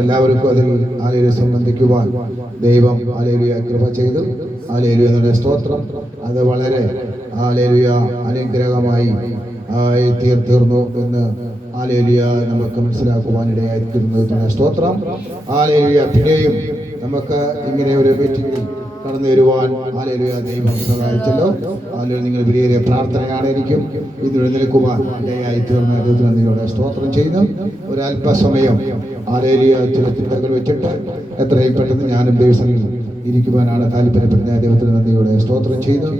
എല്ലാവർക്കും അതിൽ ഹല്ലേലൂയ സംബന്ധിക്കുവാൻ ദൈവം ഹല്ലേലൂയ കൃപ ചെയ്തു. ഹല്ലേലൂയ എന്നുള്ള സ്തോത്രം. അത് വളരെ ഹല്ലേലൂയ അനുഗ്രഹമായി തീർന്നു എന്ന് ഹല്ലേലൂയ നമുക്ക് മനസ്സിലാക്കുവാനിടയായി തീർന്നതിനുള്ള സ്തോത്രം. ഹല്ലേലൂയ പിന്നെയും നമുക്ക് ഇങ്ങനെ ഒരു മീറ്റിംഗിൽ കടന്നു വരുവാൻ ഹല്ലേലൂയ ദൈവം സഹായിച്ചല്ലോ. ഹല്ലേലൂയ നിങ്ങൾ വലിയ പ്രാർത്ഥനയാണ് എനിക്കും ഇതിൽ നിൽക്കുവാൻ ഇടയായി തീർന്ന ദൈവത്തിന് നന്ദിയോടെ സ്തോത്രം ചെയ്യുന്നു. ഒരല്പസമയം ഹല്ലേലൂയ ചില ചിന്തകൾ വെച്ചിട്ട് എത്രയും പെട്ടെന്ന് ഞാനും ദൈവസന്നിധിയിൽ ഇരിക്കുവാനാണ് താല്പര്യപ്പെടുന്ന ദൈവത്തിന് നന്ദിയോടെ സ്തോത്രം ചെയ്യുന്നു.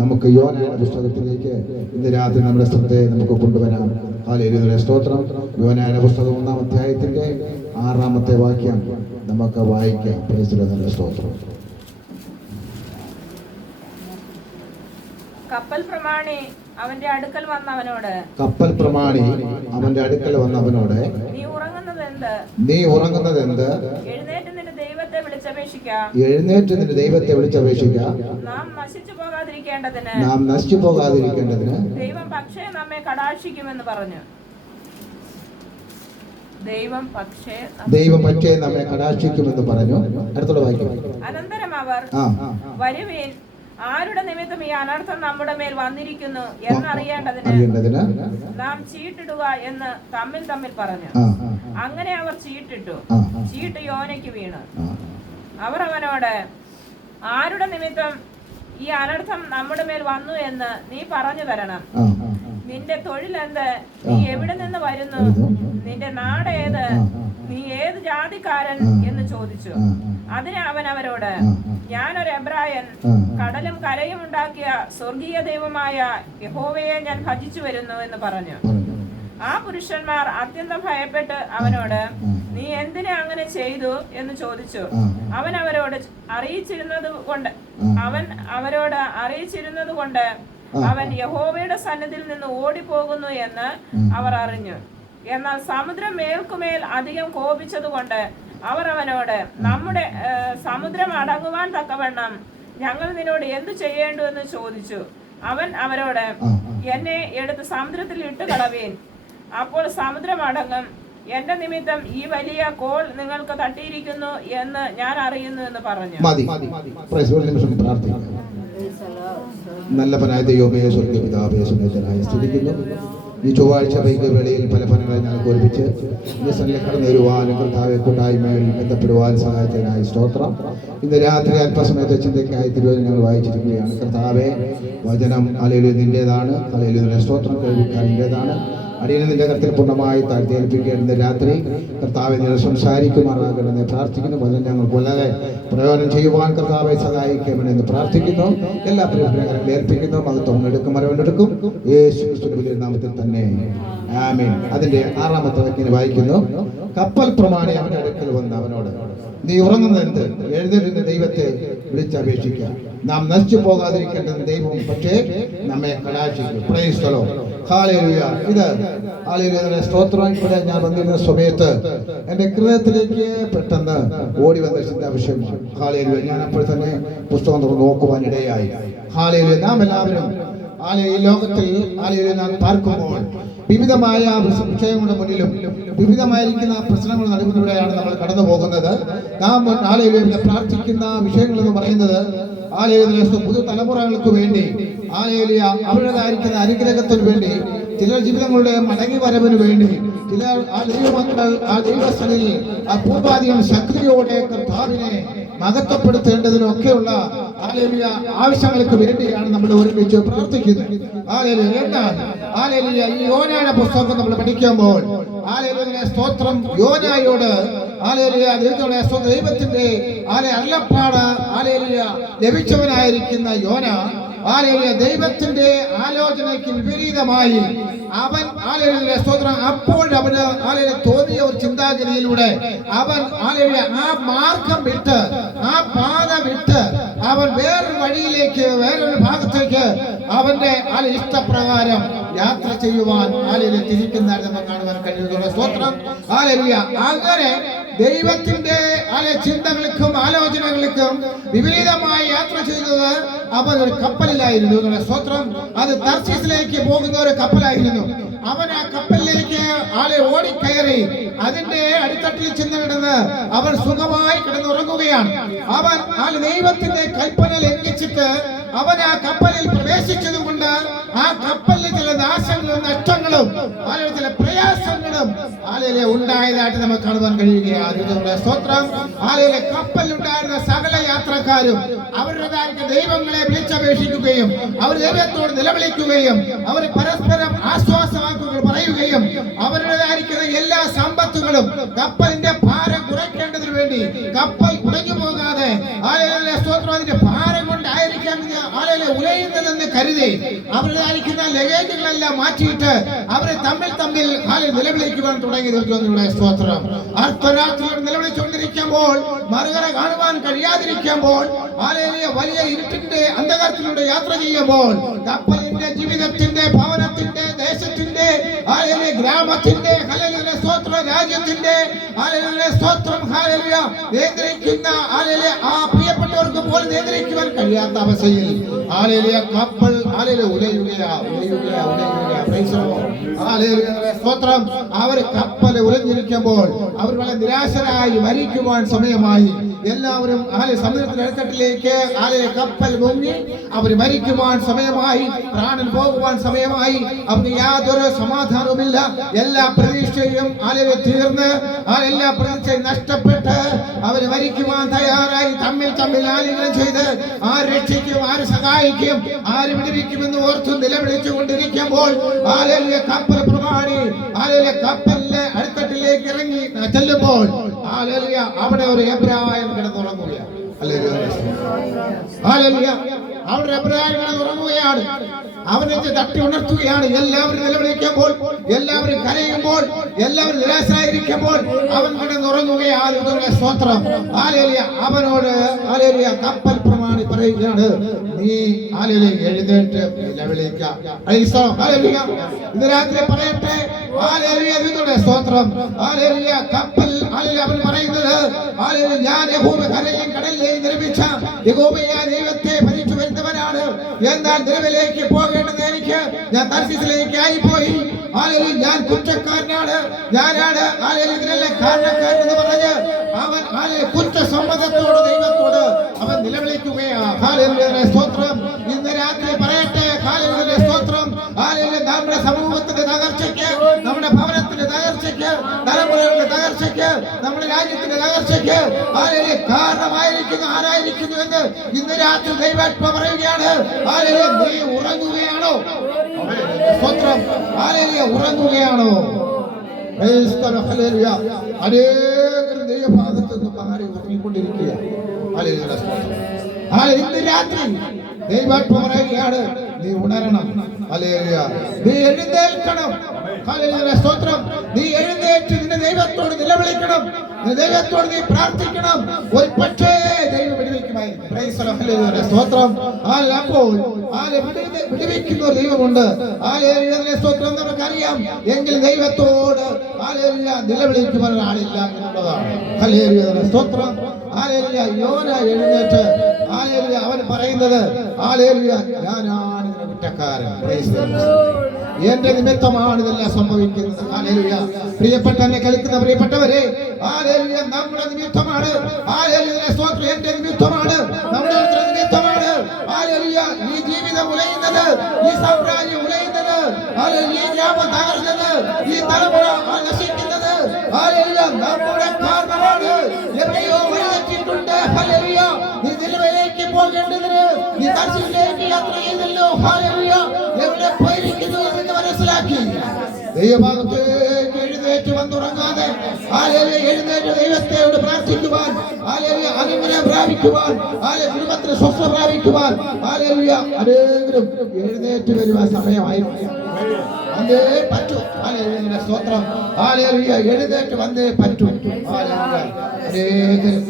നമുക്ക് യോനായുടെ പുസ്തകത്തിലേക്ക് ഇന്ന് രാത്രി നമ്മുടെ ശ്രദ്ധയെ നമുക്ക് കൊണ്ടുവരാം. ഹല്ലേലൂയ സ്തോത്രം. യോനായുടെ പുസ്തകം 1-ാം അധ്യായത്തിന്റെ 6-ാമത്തെ വാക്യം നമുക്ക് വായിക്കാം. പ്രൈസ് സ്തോത്രം. കപ്പൽ പ്രമാണി അവന്റെ അടുക്കൽ വന്നവനോട് നീ ഉറങ്ങുന്നത് എന്ത്? എഴുന്നേറ്റ് നിന്റെ ദൈവത്തെ വിളിച്ചപേക്ഷിക്ക. നാം നശിച്ചു പോകാതിരിക്കേണ്ടതിന് ദൈവം പക്ഷേ നമ്മെ കടാക്ഷിക്കുമെന്ന് പറഞ്ഞു. അടുത്തുള്ള വാക്യം. അനന്തരം അവർ വരുവീൻ, ആരുടെ നിമിത്തം ഈ അനർത്ഥം നമ്മുടെ മേൽ വന്നിരിക്കുന്നു എന്നറിയേണ്ടതിന് നാം ചീട്ടിടുക എന്ന് തമ്മിൽ പറഞ്ഞു. അങ്ങനെ അവർ ചീട്ടിട്ടു. ചീട്ട് യോനയ്ക്ക് വീണു. അവർ അവനോട്, ആരുടെ നിമിത്തം ഈ അനർത്ഥം നമ്മുടെ മേൽ വന്നു എന്ന് നീ പറഞ്ഞു തരണം. നിന്റെ തൊഴിലെന്ത്? നീ എവിടെ നിന്ന് വരുന്നു? നിന്റെ നാട് ഏത്? നീ ഏത് ജാതിക്കാരൻ എന്ന് ചോദിച്ചു. അതിന് അവൻ അവരോട്, ഞാനൊരു എബ്രായൻ, കടലും കരയും ഉണ്ടാക്കിയ സ്വർഗീയ ദൈവമായ യഹോവയെ ഞാൻ ഭജിച്ചു വരുന്നു എന്ന് പറഞ്ഞു. ആ പുരുഷന്മാർ അത്യന്തം ഭയപ്പെട്ട് അവനോട്, നീ എന്തിനെ അങ്ങനെ ചെയ്തു എന്ന് ചോദിച്ചു. അവൻ അവരോട് അറിയിച്ചിരുന്നത് കൊണ്ട് അവൻ യഹോവയുടെ സന്നിധിയിൽ നിന്ന് ഓടിപ്പോകുന്നു എന്ന് അവർ അറിഞ്ഞു. എന്നാൽ സമുദ്രം മേൽക്കുമേൽ അധികം കോപിച്ചതുകൊണ്ട് അവർ അവനോട്, നമ്മുടെ സമുദ്രം അടങ്ങുവാൻ തക്കവണ്ണം ഞങ്ങൾ നിന്നോട് എന്തു ചെയ്യേണ്ടു എന്ന് ചോദിച്ചു. അവൻ അവരോട്, എന്നെ എടുത്ത് സമുദ്രത്തിൽ ഇട്ട് കളവീൻ, അപ്പോൾ സമുദ്രം അടങ്ങും. എന്റെ നിമിത്തം ഈ വലിയ കോൾ നിങ്ങൾക്ക് തട്ടിയിരിക്കുന്നു എന്ന് ഞാൻ അറിയുന്നു എന്ന് പറഞ്ഞു. നല്ലവനായ ദൈവമേ, സ്വർഗ്ഗീയ പിതാവേ, സുന്നതനായി സ്തുതിക്കുന്നു. ഈ ചൊവ്വാഴ്ച വൈകുവേളയിൽ പല ഫലങ്ങളെ ഞങ്ങൾക്ക് ഒരുമിച്ച് ഈ സ്ഥലത്തിൽ കടന്നു വരുവാനും കർത്താവെ കൂട്ടായ്മയിൽ ബന്ധപ്പെടുവാൻ സഹായിച്ചതിനായി സ്തോത്രം. ഇന്ന് രാത്രി അല്പസമയത്തെ ചിന്തയ്ക്കായി തിരുവചനം ഞങ്ങൾ വായിച്ചിരിക്കുകയാണ്. കർത്താവെ, വചനം ഹല്ലേലൂയ നിന്റേതാണ്. ഹല്ലേലൂയ സ്തോത്രം കേൾവിക്കാരൻ്റേതാണ്. അടിയനെ നിന്റെ കർത്തിൽ പൂർണ്ണമായി താഴ്ത്തിയേൽപ്പിക്കേണ്ട രാത്രി കർത്താവെ നിങ്ങൾ സംസാരിക്കുമാറാകണമെന്ന് പ്രാർത്ഥിക്കുന്നു. വചനം ഞങ്ങൾക്ക് വളരെ പ്രയോജനം ചെയ്യുവാൻ കർത്താവെ സഹായിക്കണമെന്ന് പ്രാർത്ഥിക്കുന്നു. എല്ലാ പ്രവർത്തനങ്ങളും ഏൽപ്പിക്കുന്നു. മഹത്വം എടുക്കും, മരവെടുക്കും. യേശു ക്രിസ്തുവിന്റെ നാമത്തിൽ തന്നെ ആമേൻ. അതിന്റെ 6-ാമത്തെ വാക്യം വായിക്കുന്നു. കപ്പൽ പ്രമാണി അവന്റെ അടുക്കൽ വന്ന് അവനോട്, നീ ഉറങ്ങുന്നത് എന്ത്? എഴുന്നേറ്റ് ദൈവത്തെ വിളിച്ചപേക്ഷിക്കുക. നാം നശിച്ചു പോകാതിരിക്കേണ്ടത് ദൈവം പക്ഷേ നമ്മെ കടാക്ഷിക്കും. Praise the Lord. ഹല്ലേലൂയ. ഇത് ഹല്ലേലൂയ സ്തോത്രം. ഇവിടെ ഞാൻ വന്നിരുന്ന സമയത്ത് എൻ്റെ ഹൃദയത്തിലേക്ക് പെട്ടെന്ന് ഓടി വന്ന ചിന്താ വിഷയമാണ്. ഹല്ലേലൂയ. ഞാൻ അപ്പോൾ തന്നെ പുസ്തകം തുറന്ന് നോക്കുവാൻ ഇടയായി. ഹല്ലേലൂയ. നാം എല്ലാവരും ഈ ലോകത്തിൽ ഹല്ലേലൂയ നാം പാർക്കുമ്പോൾ വിവിധമായ വിഷയങ്ങളുടെ മുന്നിലും വിവിധമായിരിക്കുന്ന പ്രശ്നങ്ങൾ നടക്കുന്നതിലൂടെയാണ് നമ്മൾ കടന്നു പോകുന്നത്. നാം ഹല്ലേലൂയ പ്രാർത്ഥിക്കുന്ന വിഷയങ്ങൾ എന്ന് പറയുന്നത് ഹല്ലേലൂയ പുതുതലമുറകൾക്ക് വേണ്ടി ഹല്ലേലൂയ അവരുടേതായിരിക്കുന്ന അനുഗ്രഹത്തിന് വേണ്ടി, ചില ജീവിതങ്ങളുടെ മടങ്ങി വരവിന് വേണ്ടി, ചില ദൈവമക്കൾ ദൈവസ്ഥലിൽ പൂർവാധികം ശക്തിയോടെ കർത്താവിനെ മഹത്വപ്പെടുത്തേണ്ടതിനൊക്കെയുള്ള ഹല്ലേലൂയ ആവശ്യങ്ങൾക്ക് വേണ്ടിയാണ് നമ്മൾ ഒരുമിച്ച് പ്രാർത്ഥിക്കുന്നത്. ഹല്ലേലൂയ. എന്നാൽ ഹല്ലേലൂയ ഈ യോനായുടെ പുസ്തകം നമ്മൾ പഠിക്കുമ്പോൾ ഹല്ലേലൂയ സ്തോത്രം, യോനായോട് ഹല്ലേലൂയ ദൈവത്തിന്റെ അരുളപ്പാട് ഹല്ലേലൂയ ലഭിച്ചവനായിരിക്കുന്ന യോന ഹല്ലേലൂയ ദൈവത്തിന്റെ ആലോചനയ്ക്ക് വിപരീതമായി അവൻ ഹല്ലേലൂയ സ്തോത്രം അപ്പോൾ അവന് ഹല്ലേലൂയ തോന്നിയ ഒരു ചിന്താഗതിയിലൂടെ അവൻ ഹല്ലേലൂയ ആ മാർഗം വിട്ട്, ആ പാത വിട്ട് അവൻ വേറൊരു വഴിയിലേക്ക്, വേറൊരു ഭാഗത്തേക്ക് അവന്റെ ഇഷ്ടപ്രകാരം യാത്ര ചെയ്യുവാൻ ഹല്ലേലൂയ തിരിക്കുന്നതായിട്ട് നമുക്ക് കാണുവാൻ കഴിയുന്നു. സ്തോത്രം. ഹല്ലേലൂയ. അങ്ങനെ ദൈവത്തിന്റെ ചിന്തകൾക്കും ആലോചനകൾക്കും വിപരീതമായി യാത്ര ചെയ്തത് അവൻ ഒരു കപ്പലിലായിരുന്നു എന്നുള്ള സ്തോത്രം. അത് തർശീസിലേക്ക് പോകുന്ന ഒരു കപ്പലായിരുന്നു. അവൻ ആ കപ്പലിലേക്ക് ഓടിക്കയറി അതിന്റെ അടിത്തട്ടിൽ ചെന്ന് കിടന്ന് അവൻ സുഖമായി കിടന്നുറങ്ങുകയാണ്. അവൻ ദൈവത്തിന്റെ കൽപ്പന ലംഘിച്ചിട്ട് അവൻ ആ കപ്പലിൽ പ്രവേശിച്ചത് കൊണ്ട് ആ കപ്പലിൽ ചില നാശങ്ങളും നഷ്ടങ്ങളും ചില പ്രയാസങ്ങളും ഉണ്ടായതായിട്ട് നമുക്ക് കാണുവാൻ കഴിയുകയാണ്. സ്തോത്രം. കപ്പലിലുണ്ടായിരുന്ന സകല യാത്രക്കാരും അവരുടെ ദൈവങ്ങളെ വിളിച്ചപേക്ഷിക്കുകയും അവർ ദൈവത്തോട് നിലവിളിക്കുകയും അവർ പരസ്പരം ആശ്വാസവാക്കുകൾ പറയുകയും അവരുടേതായിരിക്കുന്ന എല്ലാ സമ്പത്തുകളും കപ്പലിന്റെ ഭാരം കുറയ്ക്കേണ്ടതിന് വേണ്ടി കപ്പൽ ഉടഞ്ഞു പോകാതെ സ്തോത്രം അതിന്റെ ഭാരം കൊണ്ടായിരിക്കാം ഉലയുന്നതെന്ന് കരുതി അവരുടേതായിരിക്കുന്ന ലഗേജുകളെല്ലാം മാറ്റിയിട്ട് അവരെ തമ്മിൽ നിലവിളിക്കുവാൻ തുടങ്ങി. സ്തോത്രം. അർദ്ധരാത്രിയോട് നിലവിളിച്ചുകൊണ്ടിരിക്കുമ്പോൾ മറുകര കാണുവാൻ കഴിയാതിരിക്കുമ്പോൾ വലിയ ഇരുട്ടിന്റെ അന്ധകാരത്തിലൂടെ യാത്ര ചെയ്യുമ്പോൾ കപ്പലിന്റെ ജീവിതത്തിന്റെ ഭവനത്തിന്റെ ദേശത്തിന്റെ ഗ്രാമത്തിന്റെ സ്തോത്ര രാജ്യത്തിന്റെ സ്തോത്രം നിയന്ത്രിക്കുന്ന ആ പ്രിയപ്പെട്ടവർക്ക് പോലും നിയന്ത്രിക്കുവാൻ കഴിയാത്ത അവസ്ഥയിൽ കപ്പൽ സ്തോത്രം. അവർ കപ്പൽ ഉലഞ്ഞിരിക്കുമ്പോൾ അവർ വളരെ നിരാശരായി മരിക്കുവാൻ സമയമായി. എല്ലാവരും സമുദ്രത്തിന്റെ അടിത്തട്ടിലേക്ക് കപ്പൽ മുങ്ങി അവർ മരിക്കുവാൻ സമയമായി. പ്രാണൻ പോകുവാൻ സമയമായി. അവർക്ക് യാതൊരു സമാധാനവുമില്ല. എല്ലാ പ്രതീക്ഷയും തീർന്ന് എല്ലാ പ്രതീക്ഷയും നഷ്ടപ്പെട്ട് അവർ മരിക്കുവാൻ തയ്യാറായി തമ്മിൽ ആലിംഗനം ചെയ്ത് ആര് രക്ഷിക്കും, ആര് സഹായിക്കും, ആര് വിടുവിക്കുമെന്ന് ഓർത്ത് നിലവിളിച്ചു കൊണ്ടിരിക്കുമ്പോൾ കപ്പൽ പ്രമാണി കപ്പലിന്റെ അടിത്തട്ടിലേക്ക് ഇറങ്ങി ചെല്ലുമ്പോൾ അവിടെ ഒരു എബ്രായൻ കിടന്നുറങ്ങുകയാണ്. അവിടെ എബ്രായൻ കിടന്നുറങ്ങുകയാണ്. അവനെ തട്ടി ഉണർത്തുകയാണ്. എല്ലാവരും നിലവിളിക്കുമ്പോൾ, എല്ലാവരും കരയുമ്പോൾ, എല്ലാവരും നിരാശരായിരിക്കുമ്പോൾ അവൻ കിടന്നുറങ്ങുകയാണ്. സ്തോത്രം. അവനോട് കപ്പൽ പ്രമാണി പറയുകയാണ്, നീ എഴുന്നേറ്റ് നിലവിളിക്കാം. ഇന്ന് രാത്രി പറയട്ടെ. സ്തോത്രം. കപ്പൽ അവൻ പറയുന്നത്, ഞാൻ കരയും കടലിലെയും നിർമ്മിച്ച യഹോവയായ ദൈവത്തെ ഭരിച്ചു വരുന്നവനാണ്. എന്നാൽ നിലവിലേക്ക് പോകേണ്ടത് എനിക്ക്, ഞാൻ തർശീസിലേക്ക് ആയിപ്പോയി. ഞാൻ കുറ്റക്കാരനാണ്, ഞാനാണ് ഇതിനെല്ലാം കാരണക്കാരൻ എന്ന് പറഞ്ഞ് അവൻ കുറ്റസമ്മതത്തോട് ദൈവത്തോട് അവൻ നിലവിളിക്കുകയാണ്. സ്തോത്രം. ഇന്ന് രാത്രി പറയട്ടെ. സ്തോത്രം. നമ്മുടെ സമൂഹത്തിന്റെ തകർച്ചയ്ക്ക്, നമ്മുടെ ഭവനത്തിന്റെ തകർച്ചയ്ക്ക്, തലമുറകളുടെ തകർച്ചയ്ക്ക്, നമ്മുടെ രാജ്യത്തിന്റെ തകർച്ചയ്ക്ക് കാരണമായിരിക്കുന്നു ആരായിരിക്കുന്നു എന്ന് ഇന്ന് രാത്രി ദൈവാത്മ പറയുകയാണ്. നീ ഉറങ്ങുകയാണോ? സ്തോത്രം. ഉറങ്ങുകയാണോ? അനേകം ദൈവഭാഗത്ത് നിന്ന് മാറി ഉറങ്ങിക്കൊണ്ടിരിക്കുക. ഇന്ന് രാത്രി ദൈവാത്മ പറയുകയാണ്, നീ ഉണരണം. നീ എഴുന്നേൽക്കണം. സ്തോത്രം. നീ എഴുന്നേറ്റ് നിന്റെ ദൈവത്തോട് നിലവിളിക്കണം. ദൈവത്തോട് നീ പ്രാർത്ഥിക്കണം. ഒരു പക്ഷേ ദൈവം വിടുവിക്കുമായി. സ്തോത്രം. അപ്പോൾ വിടുവിക്കുന്ന ഒരു ദൈവമുണ്ട്. സ്തോത്രം. നമുക്കറിയാം. എങ്കിൽ ദൈവത്തോട് നിലവിളിക്കുവാൻ ആളില്ല എന്നുള്ളതാണ്. സ്തോത്രം. യോന എഴുന്നേറ്റ് അവൻ പറയുന്നത്, ഞാനാണ് കുറ്റക്കാരൻ, എന്റെ നിമിത്തമാണ് ഇതെല്ലാം സംഭവിക്കുന്നത്. പ്രിയപ്പെട്ട എന്നെ കേൾക്കുന്ന പ്രിയപ്പെട്ടവരെ, നമ്മുടെ നിമിത്തമാണ്. സ്തോത്രം. എന്റെ നിമിത്തമാണ്, നമ്മുടെ നിമിത്തമാണ് ഈ ജീവിതം ഉലയുന്നത്, ഈ സാമ്രാജ്യം ഉലയുന്നത്, ഈ ഗ്രാമം തകർന്നത്, ഈ തലമുറ നശിക്കുന്നത് നമ്മുടെ കാരണമാണ്. എവിടെയോ വഴിതെറ്റിട്ടുണ്ട്. നീ നിലവിലേക്ക് പോകേണ്ടതിന് നീ തർശീസിലേക്ക് യാത്ര ചെയ്തല്ലോ. എവിടെ പോയിരിക്കുന്നു എന്ന് മനസ്സിലാക്കി ദൈവഭാഗത്തേക്ക് എഴുന്നേറ്റ് വന്നുറങ്ങാതെ എഴുന്നേറ്റ് ദൈവത്തോട് പ്രാർത്ഥിക്കുവാൻ, അനുഗ്രഹം പ്രാപിക്കുവാൻ, കുടുംബത്തിന് സ്വസ്ഥ പ്രാപിക്കുവാൻ അനേകരും എഴുന്നേറ്റ് വരുവാൻ സമയമായിരുന്നു. വന്നേ പറ്റൂ. സ്തോത്രം. എഴുന്നേറ്റ് വന്നേ പറ്റൂ. അനേകരും